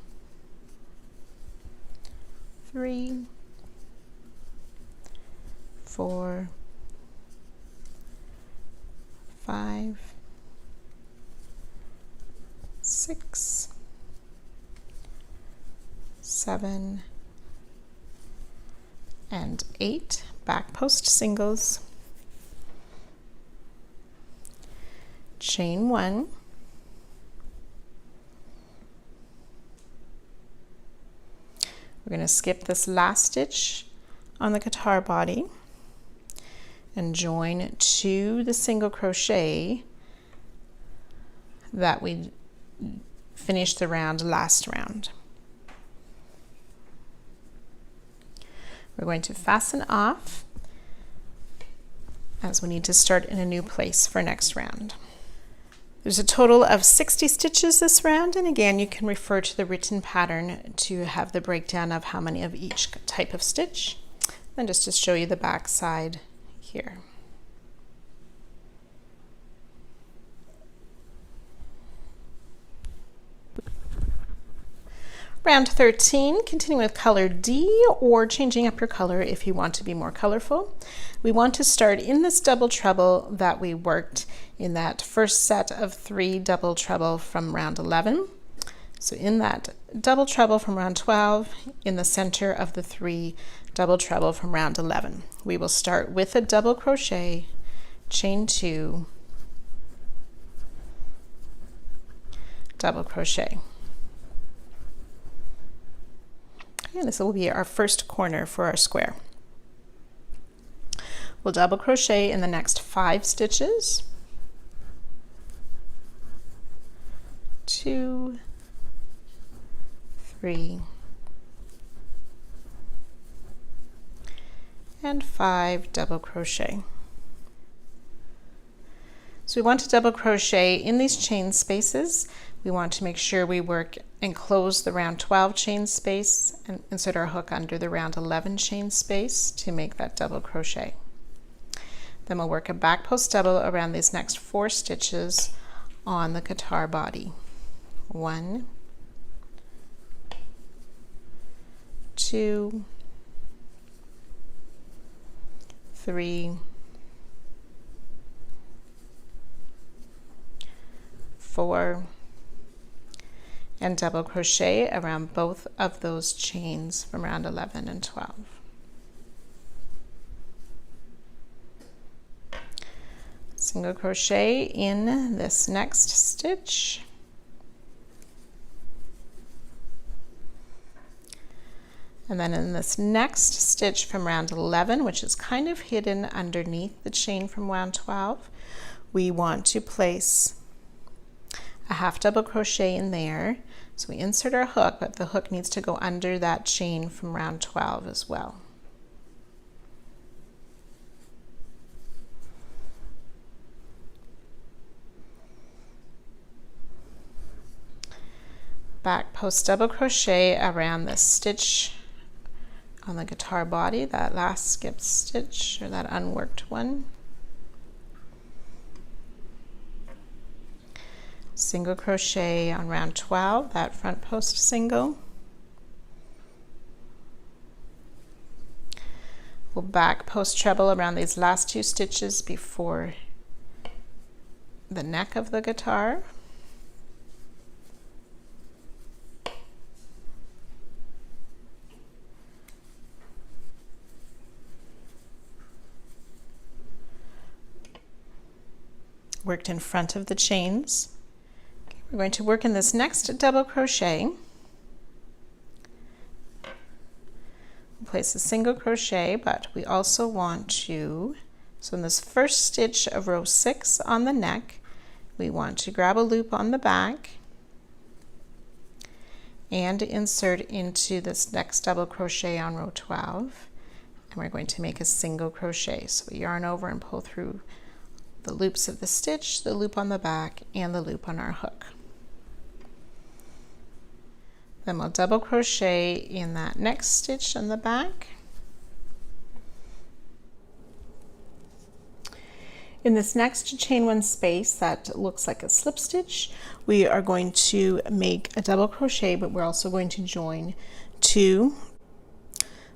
3, 4, 5, 6, 7, and 8 back post singles, chain 1, we're going to skip this last stitch on the guitar body and join to the single crochet that we finished the round last round. We're going to fasten off as we need to start in a new place for next round. There's a total of 60 stitches this round, and again you can refer to the written pattern to have the breakdown of how many of each type of stitch. And just to show you the back side here. Round 13, continuing with color D, or changing up your color if you want to be more colorful. We want to start in this double treble that we worked in that first set of 3 double treble from round 11. So in that double treble from round 12, in the center of the 3 double treble from round 11, we will start with a double crochet, chain 2, double crochet. And this will be our first corner for our square. We'll double crochet in the next 5 stitches, 2, 3, and 5 double crochet. So we want to double crochet in these chain spaces. We want to make sure we work and close the round 12 chain space and insert our hook under the round 11 chain space to make that double crochet. Then we'll work a back post double around these next 4 stitches on the guitar body. 1, 2, 3, 4, and double crochet around both of those chains from round 11 and 12. Single crochet in this next stitch. And then in this next stitch from round 11, which is kind of hidden underneath the chain from round 12, we want to place a half double crochet in there. So we insert our hook, but the hook needs to go under that chain from round 12 as well. Back post double crochet around the stitch on the guitar body, that last skipped stitch or that unworked one. single crochet on round 12, that front post single. We'll back post treble around these last 2 stitches before the neck of the guitar. Worked in front of the chains. Okay, we're going to work in this next double crochet. Place a single crochet, but we also want to, so in this first stitch of row 6 on the neck, we want to grab a loop on the back and insert into this next double crochet on row 12, and we're going to make a single crochet. So we yarn over and pull through the loops of the stitch, the loop on the back, and the loop on our hook. Then we'll double crochet in that next stitch on the back. In this next chain 1 space that looks like a slip stitch, we are going to make a double crochet, but we're also going to join to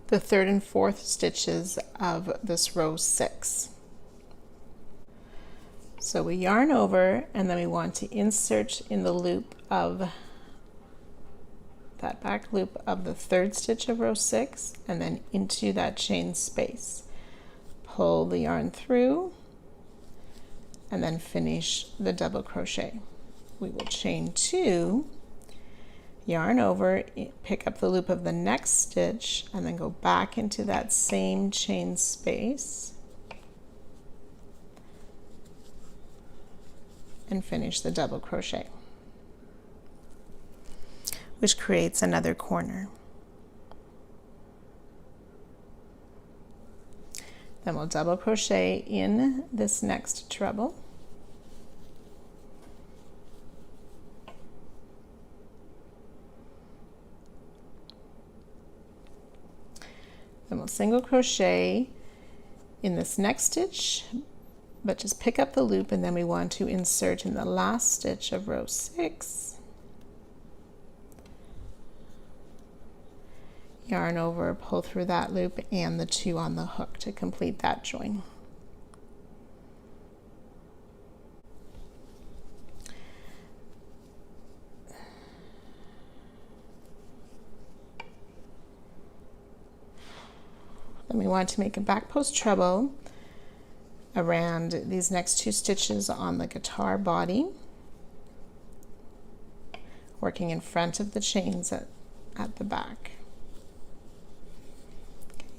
the 3rd and 4th stitches of this row 6. So we yarn over, and then we want to insert in the loop of that back loop of the 3rd stitch of row 6, and then into that chain space. Pull the yarn through, and then finish the double crochet. We will chain 2, yarn over, pick up the loop of the next stitch, and then go back into that same chain space and finish the double crochet, which creates another corner. Then we'll double crochet in this next treble. Then we'll single crochet in this next stitch, but just pick up the loop, and then we want to insert in the last stitch of row 6. Yarn over, pull through that loop and the 2 on the hook to complete that join. Then we want to make a back post treble around these next 2 stitches on the guitar body, working in front of the chains at the back.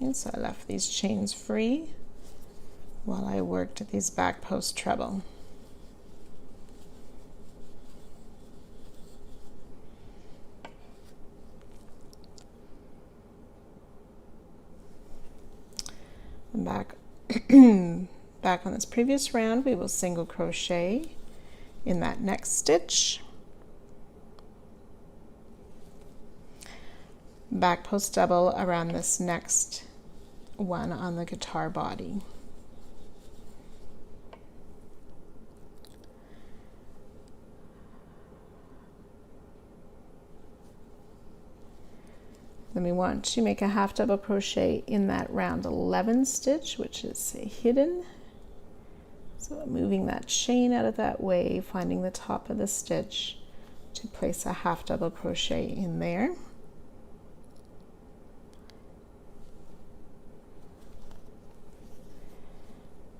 Okay, so I left these chains free while I worked at these back post treble. And back on this previous round, we will single crochet in that next stitch, back post double around this next one on the guitar body. Then we want to make a half double crochet in that round 11 stitch, which is hidden. So moving that chain out of that way, finding the top of the stitch to place a half double crochet in there.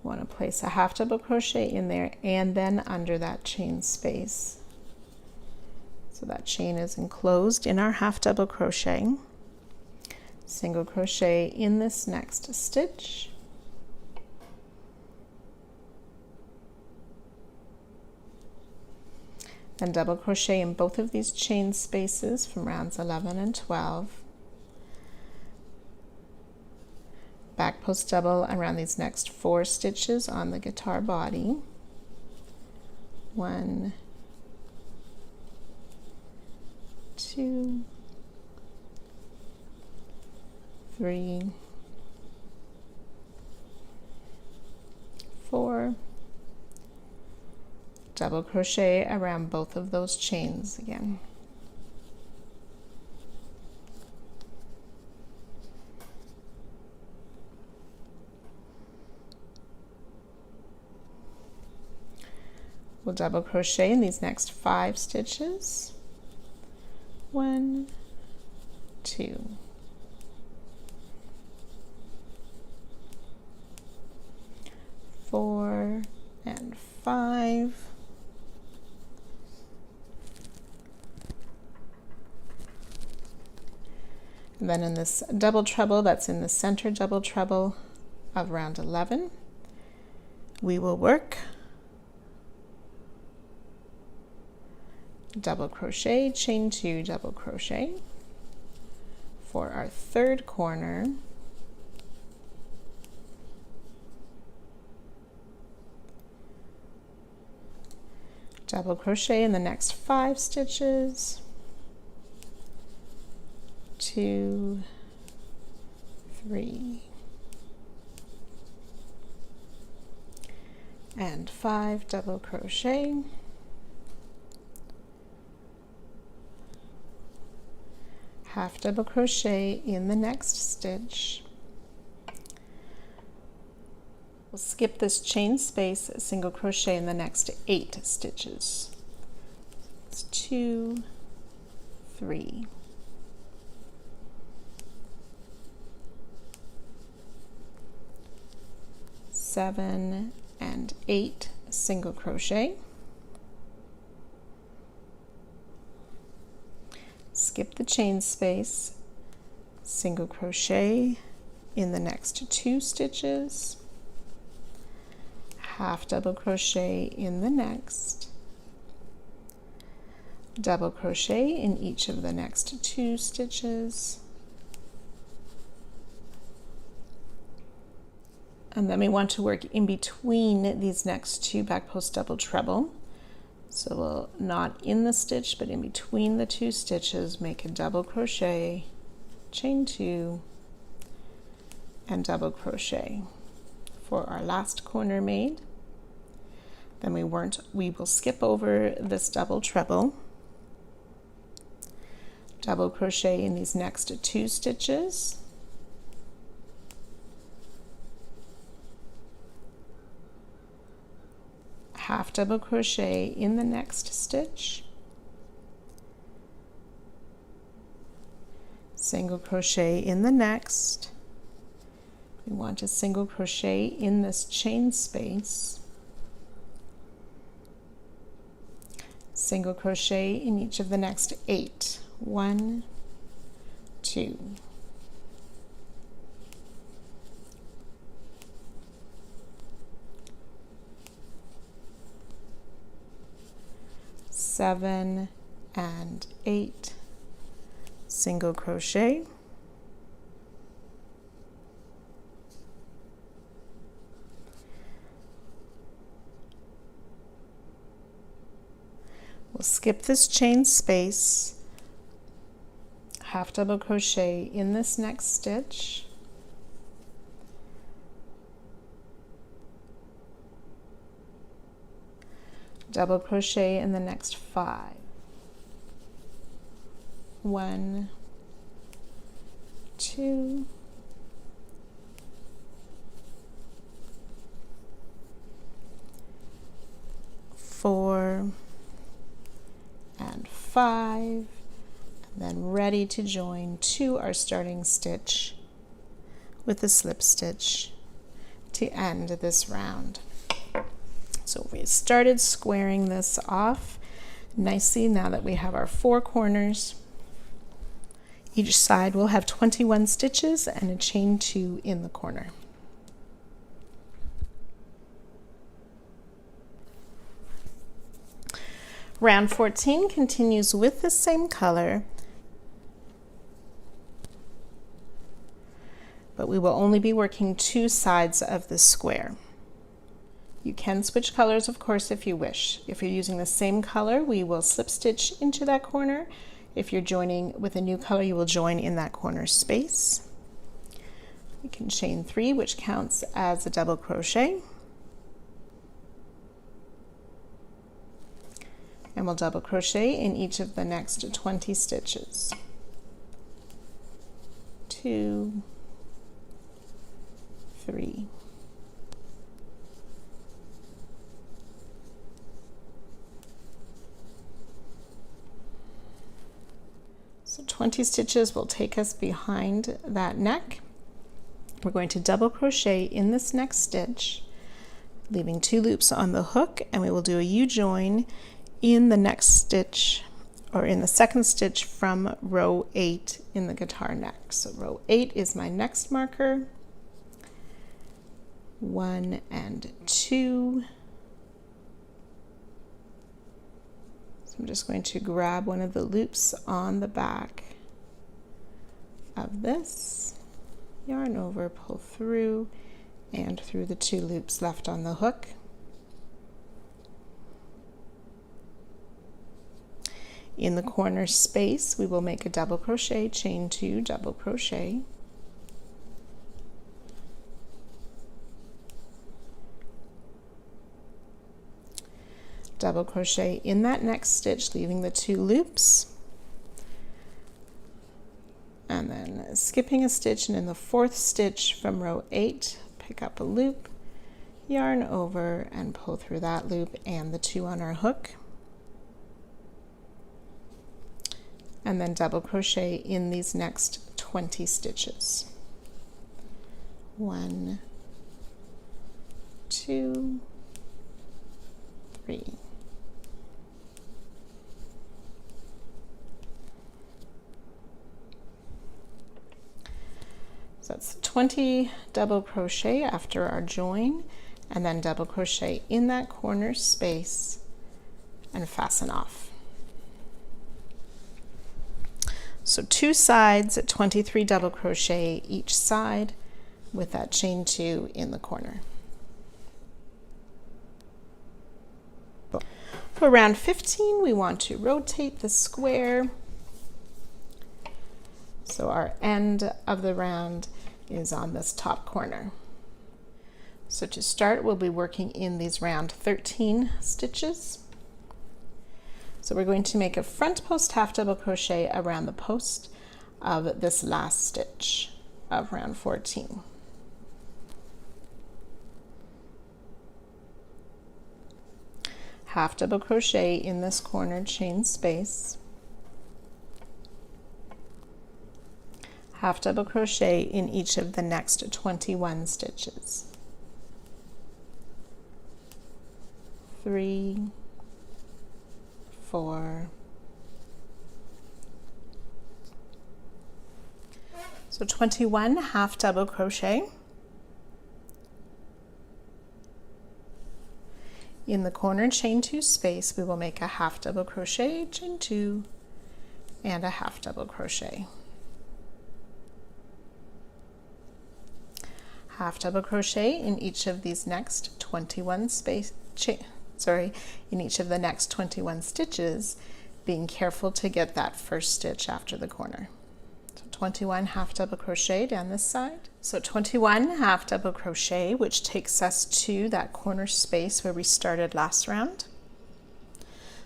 Want to place a half double crochet in there and then under that chain space. So that chain is enclosed in our half double crochet. Single crochet in this next stitch. And double crochet in both of these chain spaces from rounds 11 and 12. Back post double around these next 4 stitches on the guitar body. 1, 2, 3, 4, Double crochet around both of those chains again. We'll double crochet in these next 5 stitches. 1, 2, 4, and 5. And then in this double treble that's in the center double treble of round 11, we will work double crochet, chain 2, double crochet for our 3rd corner. Double crochet in the next 5 stitches. 2, 3, and 5, double crochet. Half double crochet in the next stitch. We'll skip this chain space, single crochet in the next 8 stitches. It's 2, 3, 7, and 8 single crochet. Skip the chain space, single crochet in the next 2 stitches, half double crochet in the next, double crochet in each of the next 2 stitches, and then we want to work in between these next 2 back post double treble. So we'll not in the stitch, but in between the 2 stitches, make a double crochet, chain 2, and double crochet for our last corner made. Then we will skip over this double treble, double crochet in these next 2 stitches, half double crochet in the next stitch, single crochet in the next. We want to single crochet in this chain space, single crochet in each of the next 8. 1, 2, 7, and 8 single crochet. We'll skip this chain space, half double crochet in this next stitch, double crochet in the next 5. 1, 2, 4, and 5, and then ready to join to our starting stitch with a slip stitch to end this round. So we started squaring this off nicely now that we have our 4 corners. Each side will have 21 stitches and a chain 2 in the corner. Round 14 continues with the same color, but we will only be working 2 sides of the square. You can switch colors, of course, if you wish. If you're using the same color, we will slip stitch into that corner. If you're joining with a new color, you will join in that corner space. You can chain 3, which counts as a double crochet. and we'll double crochet in each of the next 20 stitches. 2, 3, 20 stitches will take us behind that neck. We're going to double crochet in this next stitch, leaving 2 loops on the hook, and we will do a U-join in the next stitch, or in the second stitch from row 8 in the guitar neck. So row 8 is my next marker. 1 and 2. So I'm just going to grab one of the loops on the back of this, yarn over, pull through, and through the 2 loops left on the hook. In the corner space, we will make a double crochet, chain 2, double crochet. Double crochet in that next stitch, leaving the 2 loops. And then skipping a stitch, and in the 4th stitch from row 8, pick up a loop, yarn over, and pull through that loop and the 2 on our hook. And then double crochet in these next 20 stitches. 1, 2, 3. So that's 20 double crochet after our join, and then double crochet in that corner space and fasten off. So 2 sides at 23 double crochet each side with that chain 2 in the corner. For round 15, we want to rotate the square. So our end of the round is on this top corner. So to start, we'll be working in these round 13 stitches. So we're going to make a front post half double crochet around the post of this last stitch of round 14. Half double crochet in this corner chain space. Half double crochet in each of the next 21 stitches. 3, 4. So 21 half double crochet. In the corner chain 2 space, we will make a half double crochet, chain 2, and a half double crochet. Half double crochet in each of these next 21 in each of the next 21 stitches, being careful to get that first stitch after the corner. So 21 half double crochet down this side. So 21 half double crochet, which takes us to that corner space where we started last round.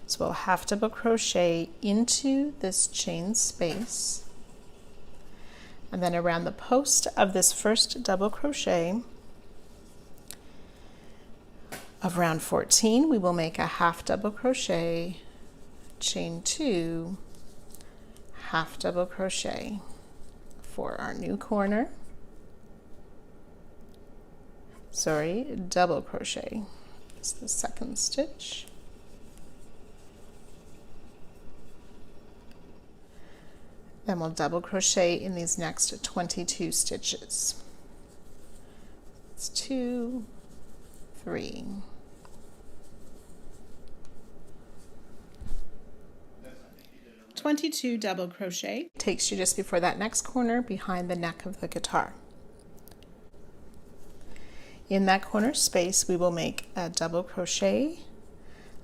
So we'll half double crochet into this chain space. And then around the post of this first double crochet of round 14, we will make a half double crochet, chain 2, half double crochet for our new corner. Double crochet is the second stitch. Then we'll double crochet in these next 22 stitches. It's 2, 3. (22) double crochet takes you just before that next corner behind the neck of the guitar. In that corner space, we will make a double crochet,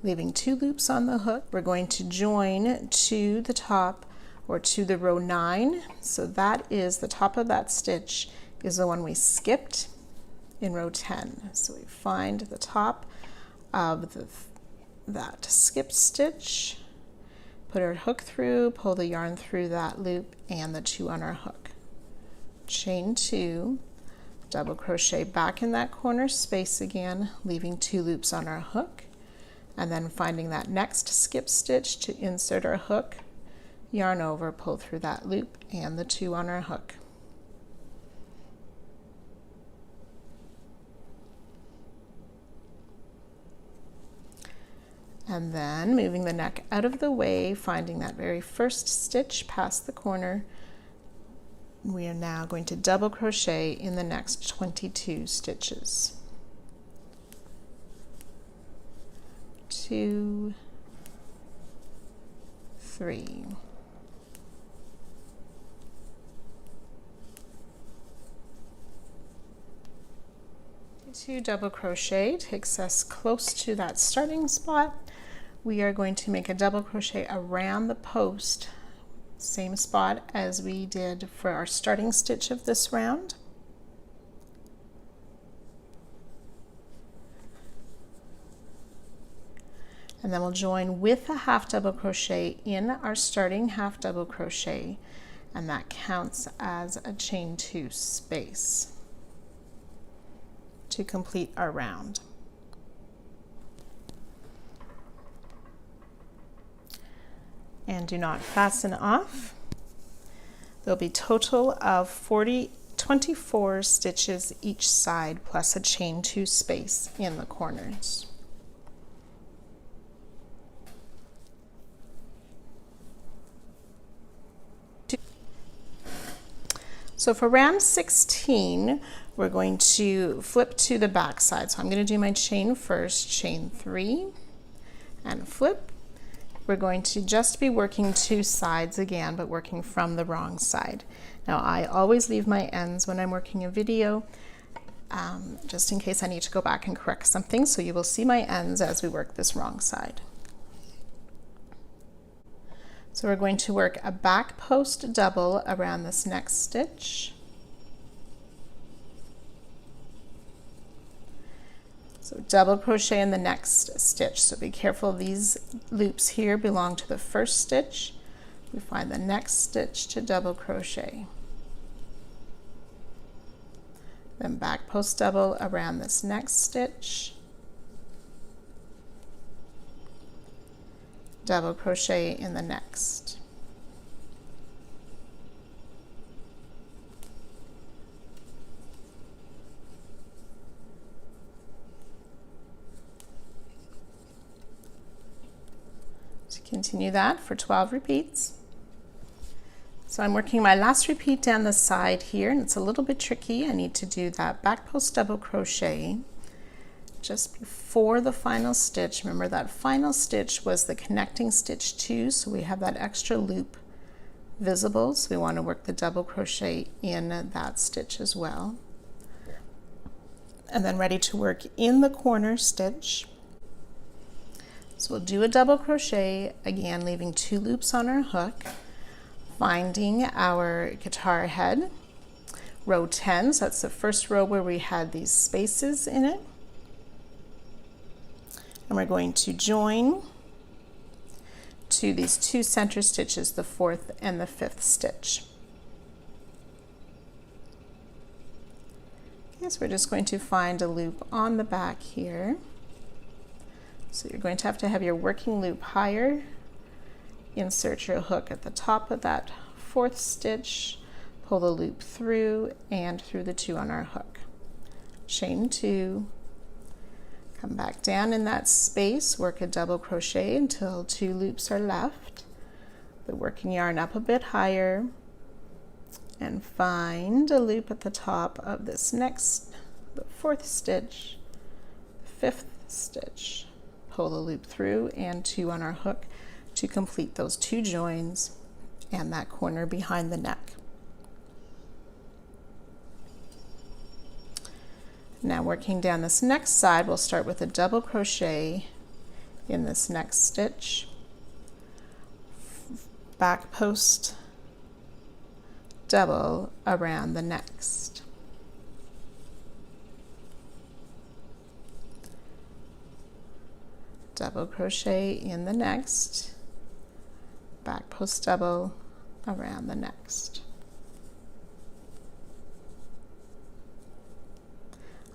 leaving 2 loops on the hook. We're going to join to the top, or to the row 9. So that is the top of that stitch is the one we skipped in row 10. So we find the top of that skip stitch, put our hook through, pull the yarn through that loop and the 2 on our hook. Chain 2, double crochet back in that corner space again, leaving 2 loops on our hook, and then finding that next skip stitch to insert our hook, yarn over, pull through that loop and the 2 on our hook. And then moving the neck out of the way, finding that very first stitch past the corner, we are now going to double crochet in the next 22 stitches. 2, 3. 2 double crochet takes us close to that starting spot. We are going to make a double crochet around the post, same spot as we did for our starting stitch of this round. And then we'll join with a half double crochet in our starting half double crochet, and that counts as a chain 2 space to complete our round. And do not fasten off. There'll be a total of 24 stitches each side plus a chain 2 space in the corners. So for round 16, we're going to flip to the back side. So I'm going to do my chain first, chain 3, and flip. We're going to just be working 2 sides again, but working from the wrong side. Now I always leave my ends when I'm working a video, just in case I need to go back and correct something. So you will see my ends as we work this wrong side. So we're going to work a back post double around this next stitch. So double crochet in the next stitch. So be careful, these loops here belong to the first stitch. We find the next stitch to double crochet. Then back post double around this next stitch. Double crochet in the next. So continue that for 12 repeats. So I'm working my last repeat down the side here, and it's a little bit tricky. I need to do that back post double crochet just before the final stitch. Remember that final stitch was the connecting stitch 2, so we have that extra loop visible, so we want to work the double crochet in that stitch as well. And then ready to work in the corner stitch. So we'll do a double crochet, again leaving 2 loops on our hook, finding our guitar head, row 10, so that's the first row where we had these spaces in it. And we're going to join to these 2 center stitches, the 4th and the 5th stitch. Okay, so we're just going to find a loop on the back here. So you're going to have your working loop higher, insert your hook at the top of that 4th stitch, pull the loop through and through the 2 on our hook. Chain 2, come back down in that space, work a double crochet until 2 loops are left. The working yarn up a bit higher and find a loop at the top of this next, the 4th stitch, 5th stitch. Pull the loop through and 2 on our hook to complete those 2 joins and that corner behind the neck. Now working down this next side, we'll start with a double crochet in this next stitch, back post double around the next. double crochet in the next, back post double around the next.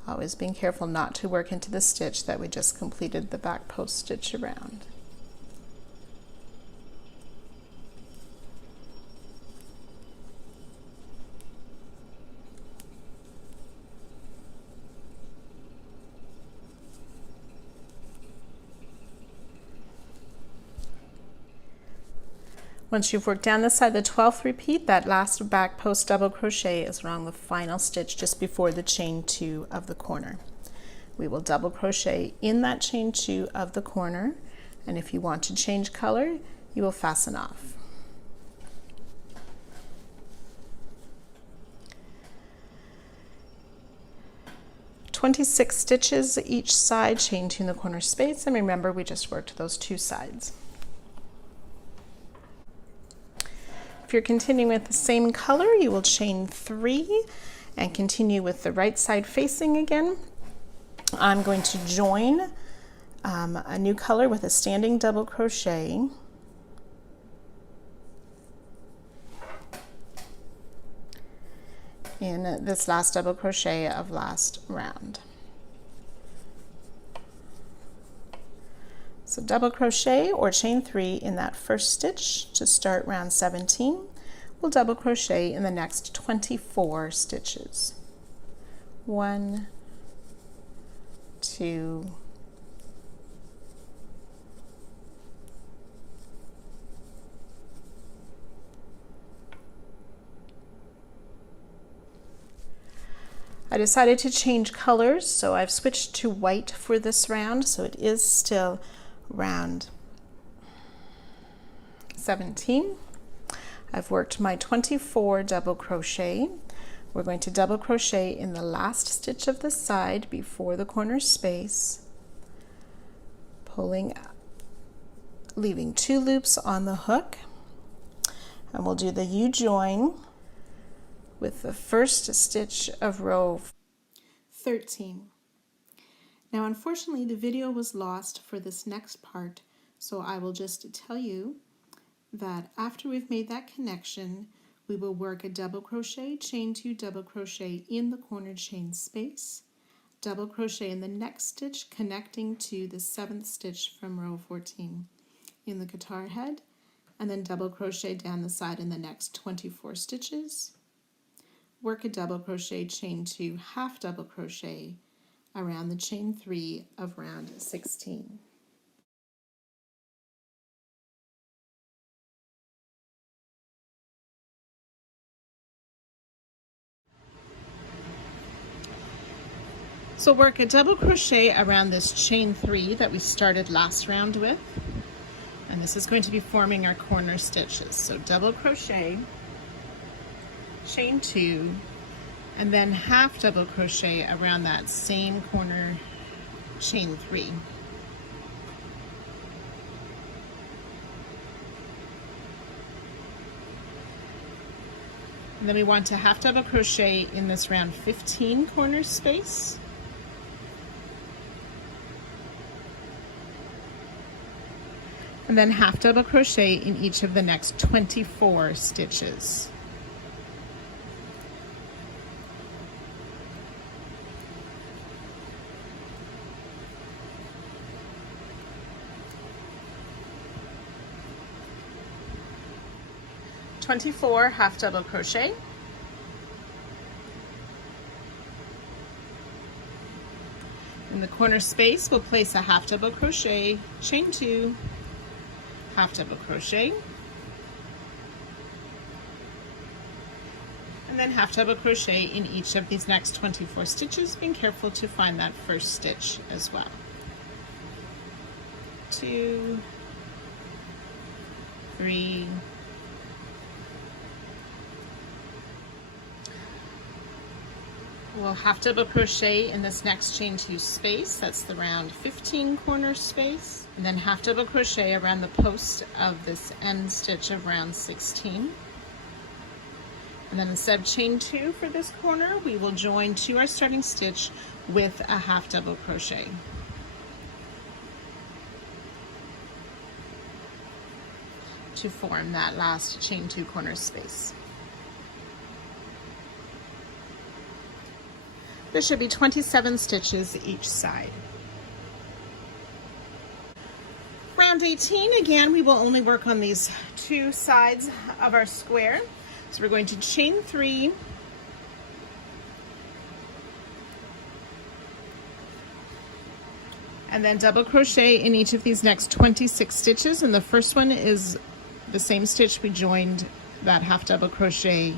Always being careful not to work into the stitch that we just completed the back post stitch around. Once you've worked down the side of the 12th repeat, that last back post double crochet is around the final stitch just before the chain 2 of the corner. We will double crochet in that chain 2 of the corner, and if you want to change color, you will fasten off. $26 stitches each side, chain 2 in the corner space, and remember we just worked those 2 sides. If you're continuing with the same color, you will chain 3 and continue with the right side facing again. I'm going to join a new color with a standing double crochet. In this last double crochet of last round. So double crochet or chain 3 in that first stitch to start round 17. We'll double crochet in the next 24 stitches. 1, 2, 3. I decided to change colors, so I've switched to white for this round, so it is still round 17. I've worked my 24 double crochet. We're going to double crochet in the last stitch of the side before the corner space, pulling, leaving 2 loops on the hook, and we'll do the U-join with the first stitch of row 13. Now unfortunately the video was lost for this next part, so I will just tell you that after we've made that connection, we will work a double crochet, chain 2 double crochet in the corner chain space, double crochet in the next stitch connecting to the 7th stitch from row 14 in the guitar head, and then double crochet down the side in the next 24 stitches. Work a double crochet, chain 2 half double crochet around the chain 3 of round 16. So work a double crochet around this chain 3 that we started last round with, and this is going to be forming our corner stitches. So double crochet, chain 2, and then half double crochet around that same corner chain 3. And then we want to half double crochet in this round 15 corner space. And then half double crochet in each of the next 24 stitches. Half double crochet, in the corner space we'll place a half double crochet, chain 2, half double crochet, and then half double crochet in each of these next 24 stitches, being careful to find that first stitch as well. 2, 3, we'll half double crochet in this next chain 2 space, that's the round 15 corner space, and then half double crochet around the post of this end stitch of round 16. And then instead of chain 2 for this corner, we will join to our starting stitch with a half double crochet. to form that last chain 2 corner space. There should be 27 stitches each side. Round 18, again, we will only work on these 2 sides of our square. So we're going to chain 3, and then double crochet in each of these next 26 stitches. And the first one is the same stitch we joined that half double crochet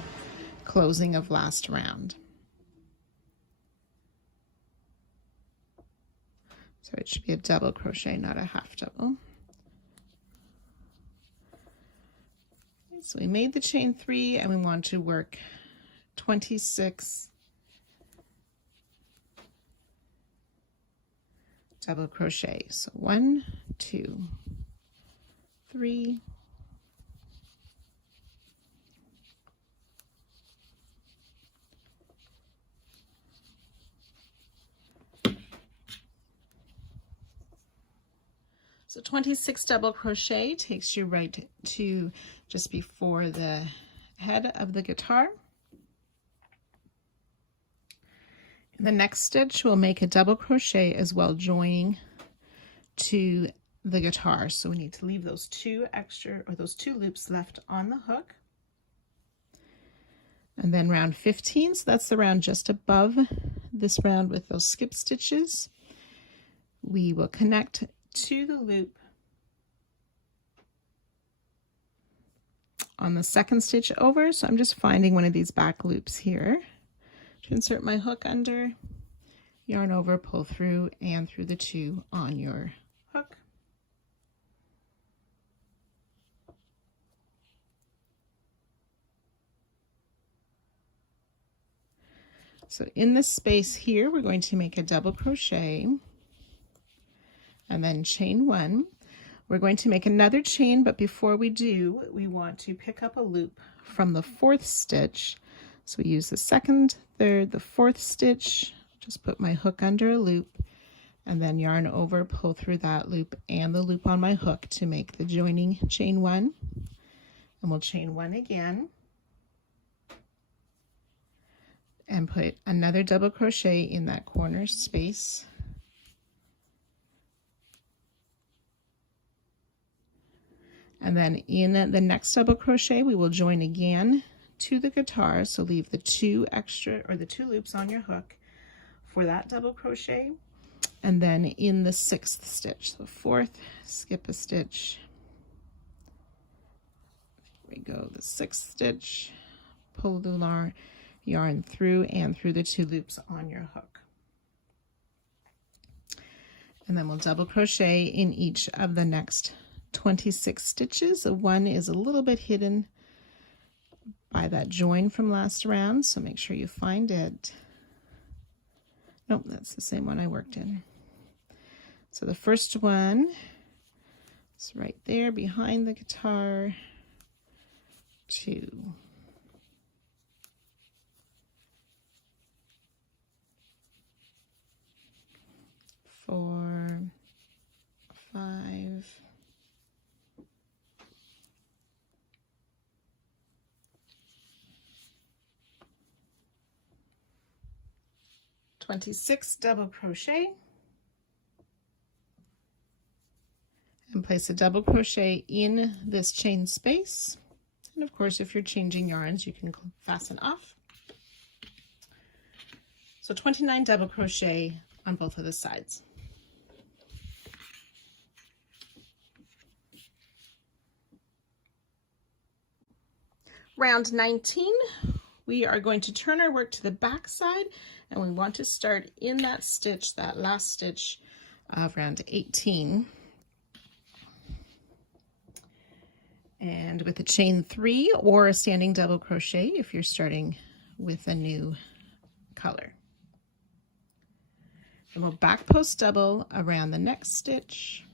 closing of last round. So it should be a double crochet, not a half double. So we made the chain 3 and we want to work 26 double crochet. So 1, 2, 3, 26 double crochet takes you right to just before the head of the guitar. In the next stitch, we'll make a double crochet as well, joining to the guitar. So we need to leave those 2 extra, or those 2 loops left on the hook. And then round 15, so that's the round just above this round with those skip stitches, we will connect to the loop on the second stitch over. So I'm just finding one of these back loops here to insert my hook under, yarn over, pull through, and through the 2 on your hook. So in this space here, we're going to make a double crochet and then chain 1. We're going to make another chain, but before we do, we want to pick up a loop from the 4th stitch. So we use the 2nd, 3rd, the 4th stitch, just put my hook under a loop, and then yarn over, pull through that loop and the loop on my hook to make the joining chain 1. And we'll chain 1 again, and put another double crochet in that corner space. And then in the next double crochet, we will join again to the guitar. So leave the 2 extra, or the 2 loops on your hook for that double crochet. And then in the 6th stitch, so 4th, skip a stitch. There we go, the 6th stitch, pull the yarn through and through the 2 loops on your hook. And then we'll double crochet in each of the next 26 stitches. The 1 is a little bit hidden by that join from last round, so make sure you find it. Nope, that's the same one I worked in. So the first one is right there behind the guitar. 2, 4, 5, 26 double crochet, and place a double crochet in this chain space. And of course, if you're changing yarns, you can fasten off. So 29 double crochet on both of the sides. Round 19, we are going to turn our work to the back side, and we want to start in that stitch, that last stitch of round 18. And with a chain 3 or a standing double crochet if you're starting with a new color. And we'll back post double around the next stitch.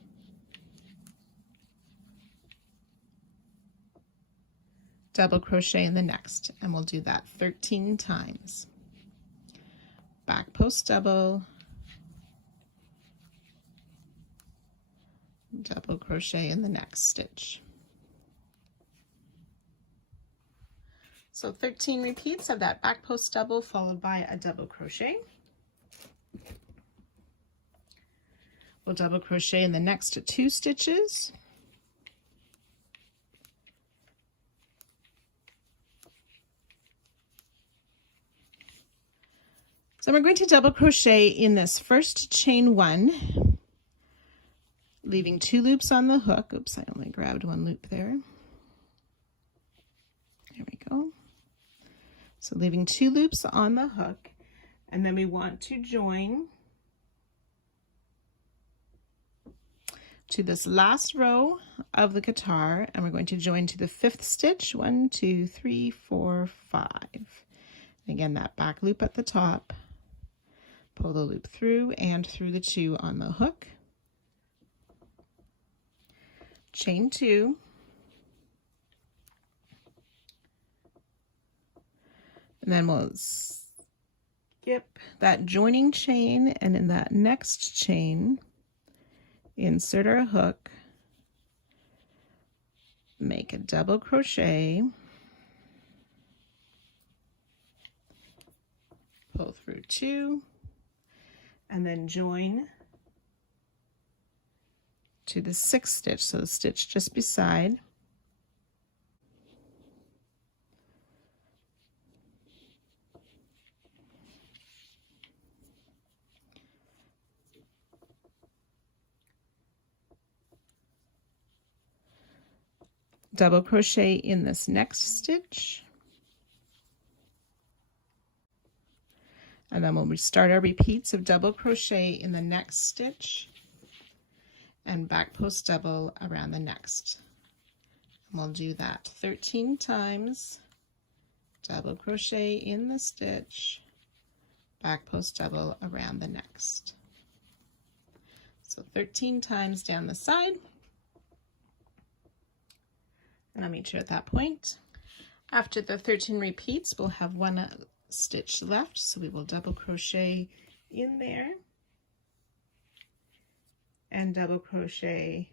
Double crochet in the next, and we'll do that 13 times. Back post double, double crochet in the next stitch. So 13 repeats of that back post double followed by a double crochet. We'll double crochet in the next 2 stitches. So we're going to double crochet in this first chain 1, leaving 2 loops on the hook. Oops, I only grabbed 1 loop there. There we go. So leaving 2 loops on the hook, and then we want to join to this last row of the guitar, and we're going to join to the 5th stitch. 1, 2, 3, 4, 5. Again, that back loop at the top, pull the loop through and through the 2 on the hook, chain 2, and then we'll skip that joining chain, and in that next chain insert our hook, make a double crochet, pull through 2, and then join to the 6th stitch, so the stitch just beside. Double crochet in this next stitch, and then we'll start our repeats of double crochet in the next stitch and back post double around the next. And we'll do that 13 times. Double crochet in the stitch, back post double around the next. So 13 times down the side. And I'll meet you at that point. After the 13 repeats, we'll have 1 stitch left, so we will double crochet in there and double crochet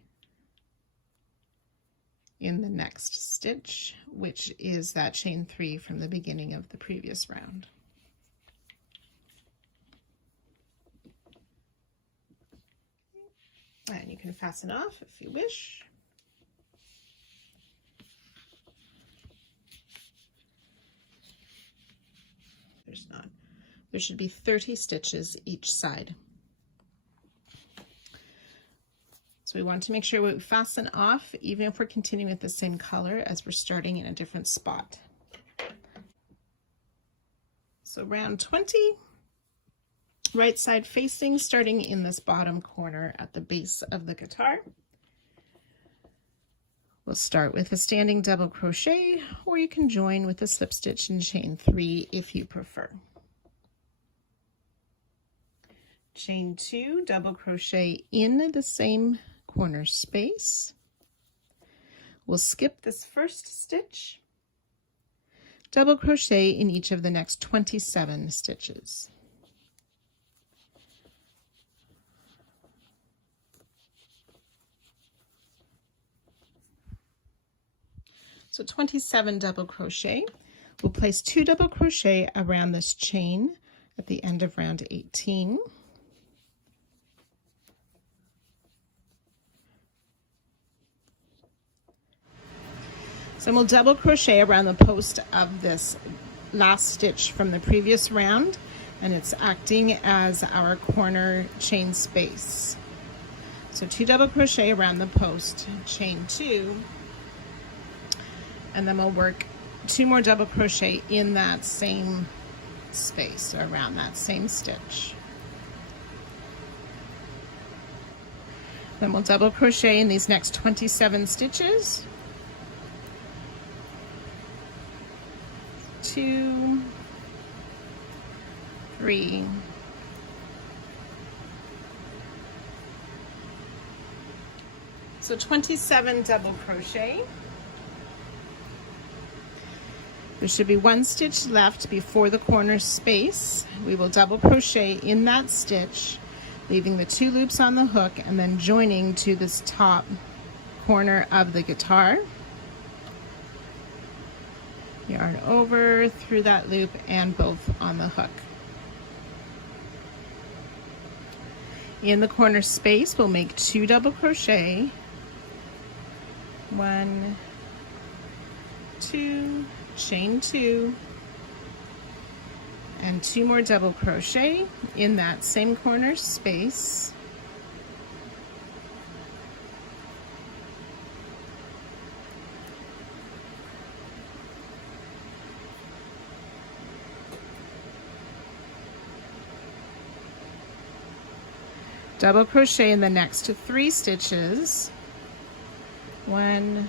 in the next stitch, which is that chain 3 from the beginning of the previous round. And you can fasten off if you wish. There's not. There should be 30 stitches each side. So we want to make sure we fasten off, even if we're continuing with the same color, as we're starting in a different spot. So round 20, right side facing, starting in this bottom corner at the base of the guitar. We'll start with a standing double crochet, or you can join with a slip stitch and chain 3 if you prefer. Chain 2, double crochet in the same corner space. We'll skip this first stitch, double crochet in each of the next 27 stitches. So 27 double crochet. We'll place 2 double crochet around this chain at the end of round 18. So we'll double crochet around the post of this last stitch from the previous round, and it's acting as our corner chain space. So 2 double crochet around the post, chain 2, and then we'll work 2 more double crochet in that same space, or around that same stitch. Then we'll double crochet in these next 27 stitches. 2, 3, 27 double crochet. There should be 1 stitch left before the corner space. We will double crochet in that stitch, leaving the 2 loops on the hook and then joining to this top corner of the guitar. Yarn over through that loop and both on the hook. In the corner space, we'll make 2 double crochet, 1, 2, chain 2, and 2 more double crochet in that same corner space. Double crochet in the next 3 stitches. 1,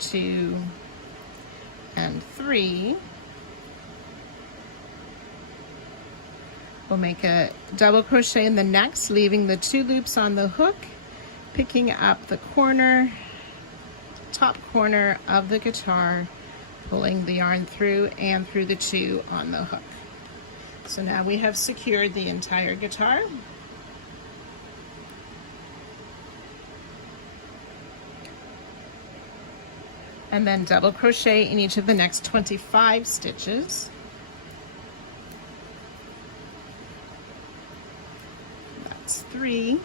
2, and 3. We'll make a double crochet in the next, leaving the 2 loops on the hook, picking up the corner, top corner of the guitar, pulling the yarn through and through the 2 on the hook. So now we have secured the entire guitar. And then double crochet in each of the next 25 stitches. That's 3.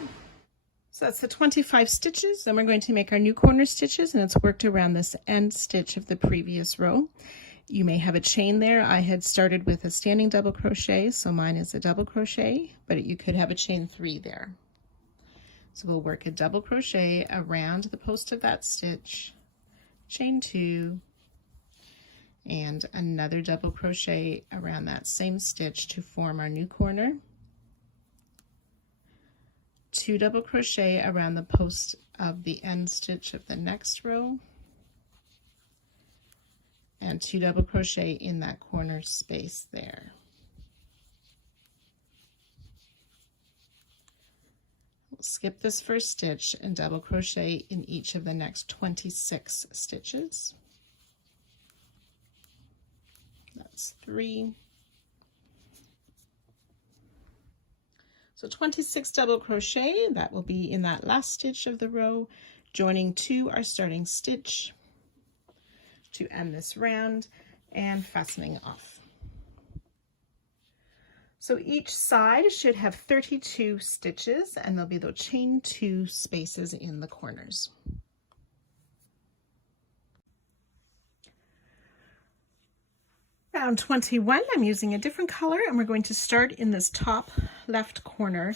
So that's the 25 stitches. Then we're going to make our new corner stitches, and it's worked around this end stitch of the previous row. You may have a chain there. I had started with a standing double crochet, so mine is a double crochet, but you could have a chain 3 there. So we'll work a double crochet around the post of that stitch, chain 2, and another double crochet around that same stitch to form our new corner. 2 double crochet around the post of the end stitch of the next row, and 2 double crochet in that corner space there. We'll skip this first stitch and double crochet in each of the next 26 stitches. That's 3. So 26 double crochet, that will be in that last stitch of the row, joining to our starting stitch to end this round and fastening off. So each side should have 32 stitches, and there'll be those chain 2 spaces in the corners. Round 21, I'm using a different color, and we're going to start in this top left corner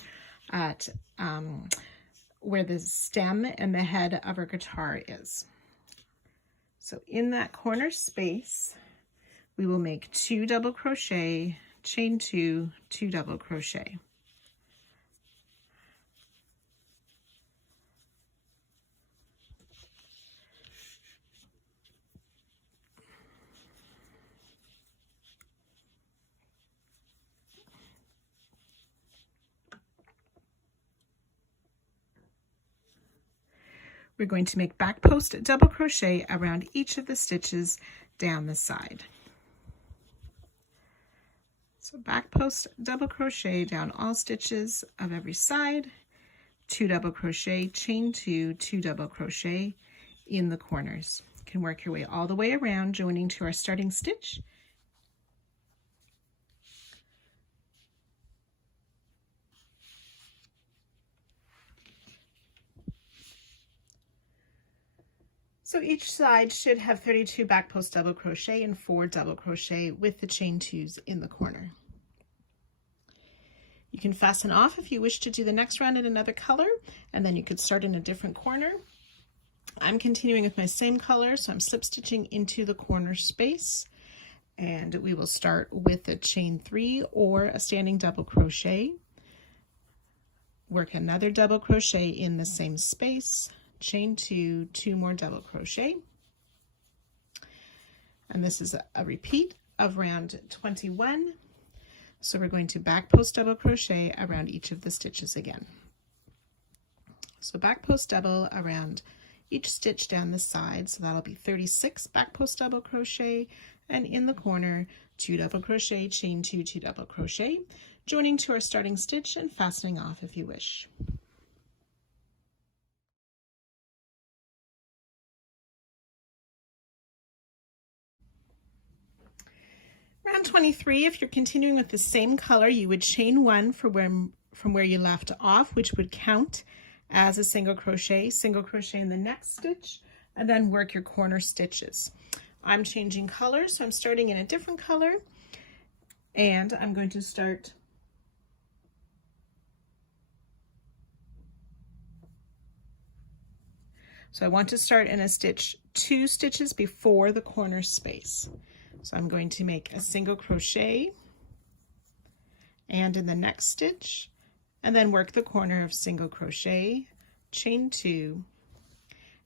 at where the stem and the head of our guitar is. So in that corner space, we will make 2 double crochet, chain 2, 2 double crochet. We're going to make back post double crochet around each of the stitches down the side. So back post double crochet down all stitches of every side, 2 double crochet, chain 2, 2 double crochet in the corners. You can work your way all the way around, joining to our starting stitch. So each side should have 32 back post double crochet and 4 double crochet with the chain 2s in the corner. You can fasten off if you wish to do the next round in another color, and then you could start in a different corner. I'm continuing with my same color, so I'm slip stitching into the corner space, and we will start with a chain 3 or a standing double crochet. Work another double crochet in the same space, chain 2, 2 more double crochet, and this is a repeat of round 21. So we're going to back post double crochet around each of the stitches again. So back post double around each stitch down the side, so that'll be 36 back post double crochet, and in the corner 2 double crochet, chain 2, 2 double crochet, joining to our starting stitch and fastening off if you wish. Round 23, if you're continuing with the same color, you would chain 1 from where you left off, which would count as a single crochet in the next stitch, and then work your corner stitches. I'm changing colors, so I'm starting in a different color, and I'm going to start so I want to start in a stitch 2 stitches before the corner space. So I'm going to make a single crochet and in the next stitch, and then work the corner of single crochet, chain 2,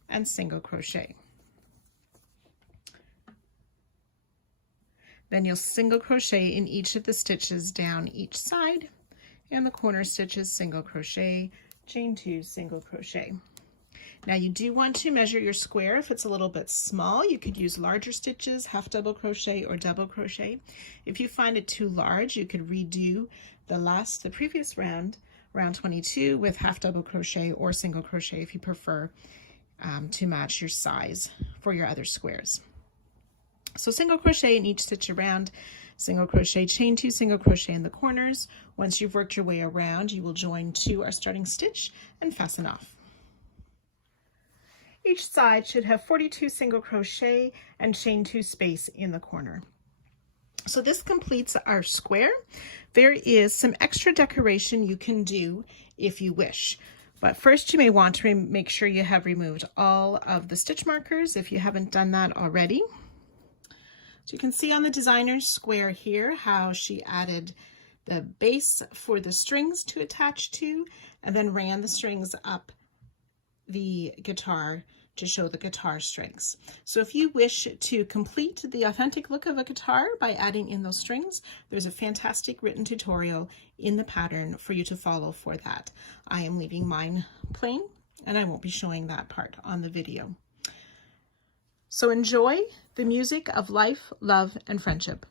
and single crochet. Then you'll single crochet in each of the stitches down each side, and the corner stitches single crochet, chain 2, single crochet. Now you do want to measure your square. If it's a little bit small, you could use larger stitches, half double crochet or double crochet. If you find it too large, you could redo the previous round, round 22, with half double crochet or single crochet if you prefer to match your size for your other squares. So single crochet in each stitch around, single crochet, chain 2, single crochet in the corners. Once you've worked your way around, you will join to our starting stitch and fasten off. Each side should have 42 single crochet and chain 2 space in the corner. So this completes our square. There is some extra decoration you can do if you wish. But first you may want to make sure you have removed all of the stitch markers if you haven't done that already. So you can see on the designer's square here how she added the base for the strings to attach to, and then ran the strings up the guitar to show the guitar strings. So if you wish to complete the authentic look of a guitar by adding in those strings, there's a fantastic written tutorial in the pattern for you to follow for that. I am leaving mine plain, and I won't be showing that part on the video. So enjoy the music of life, love, and friendship.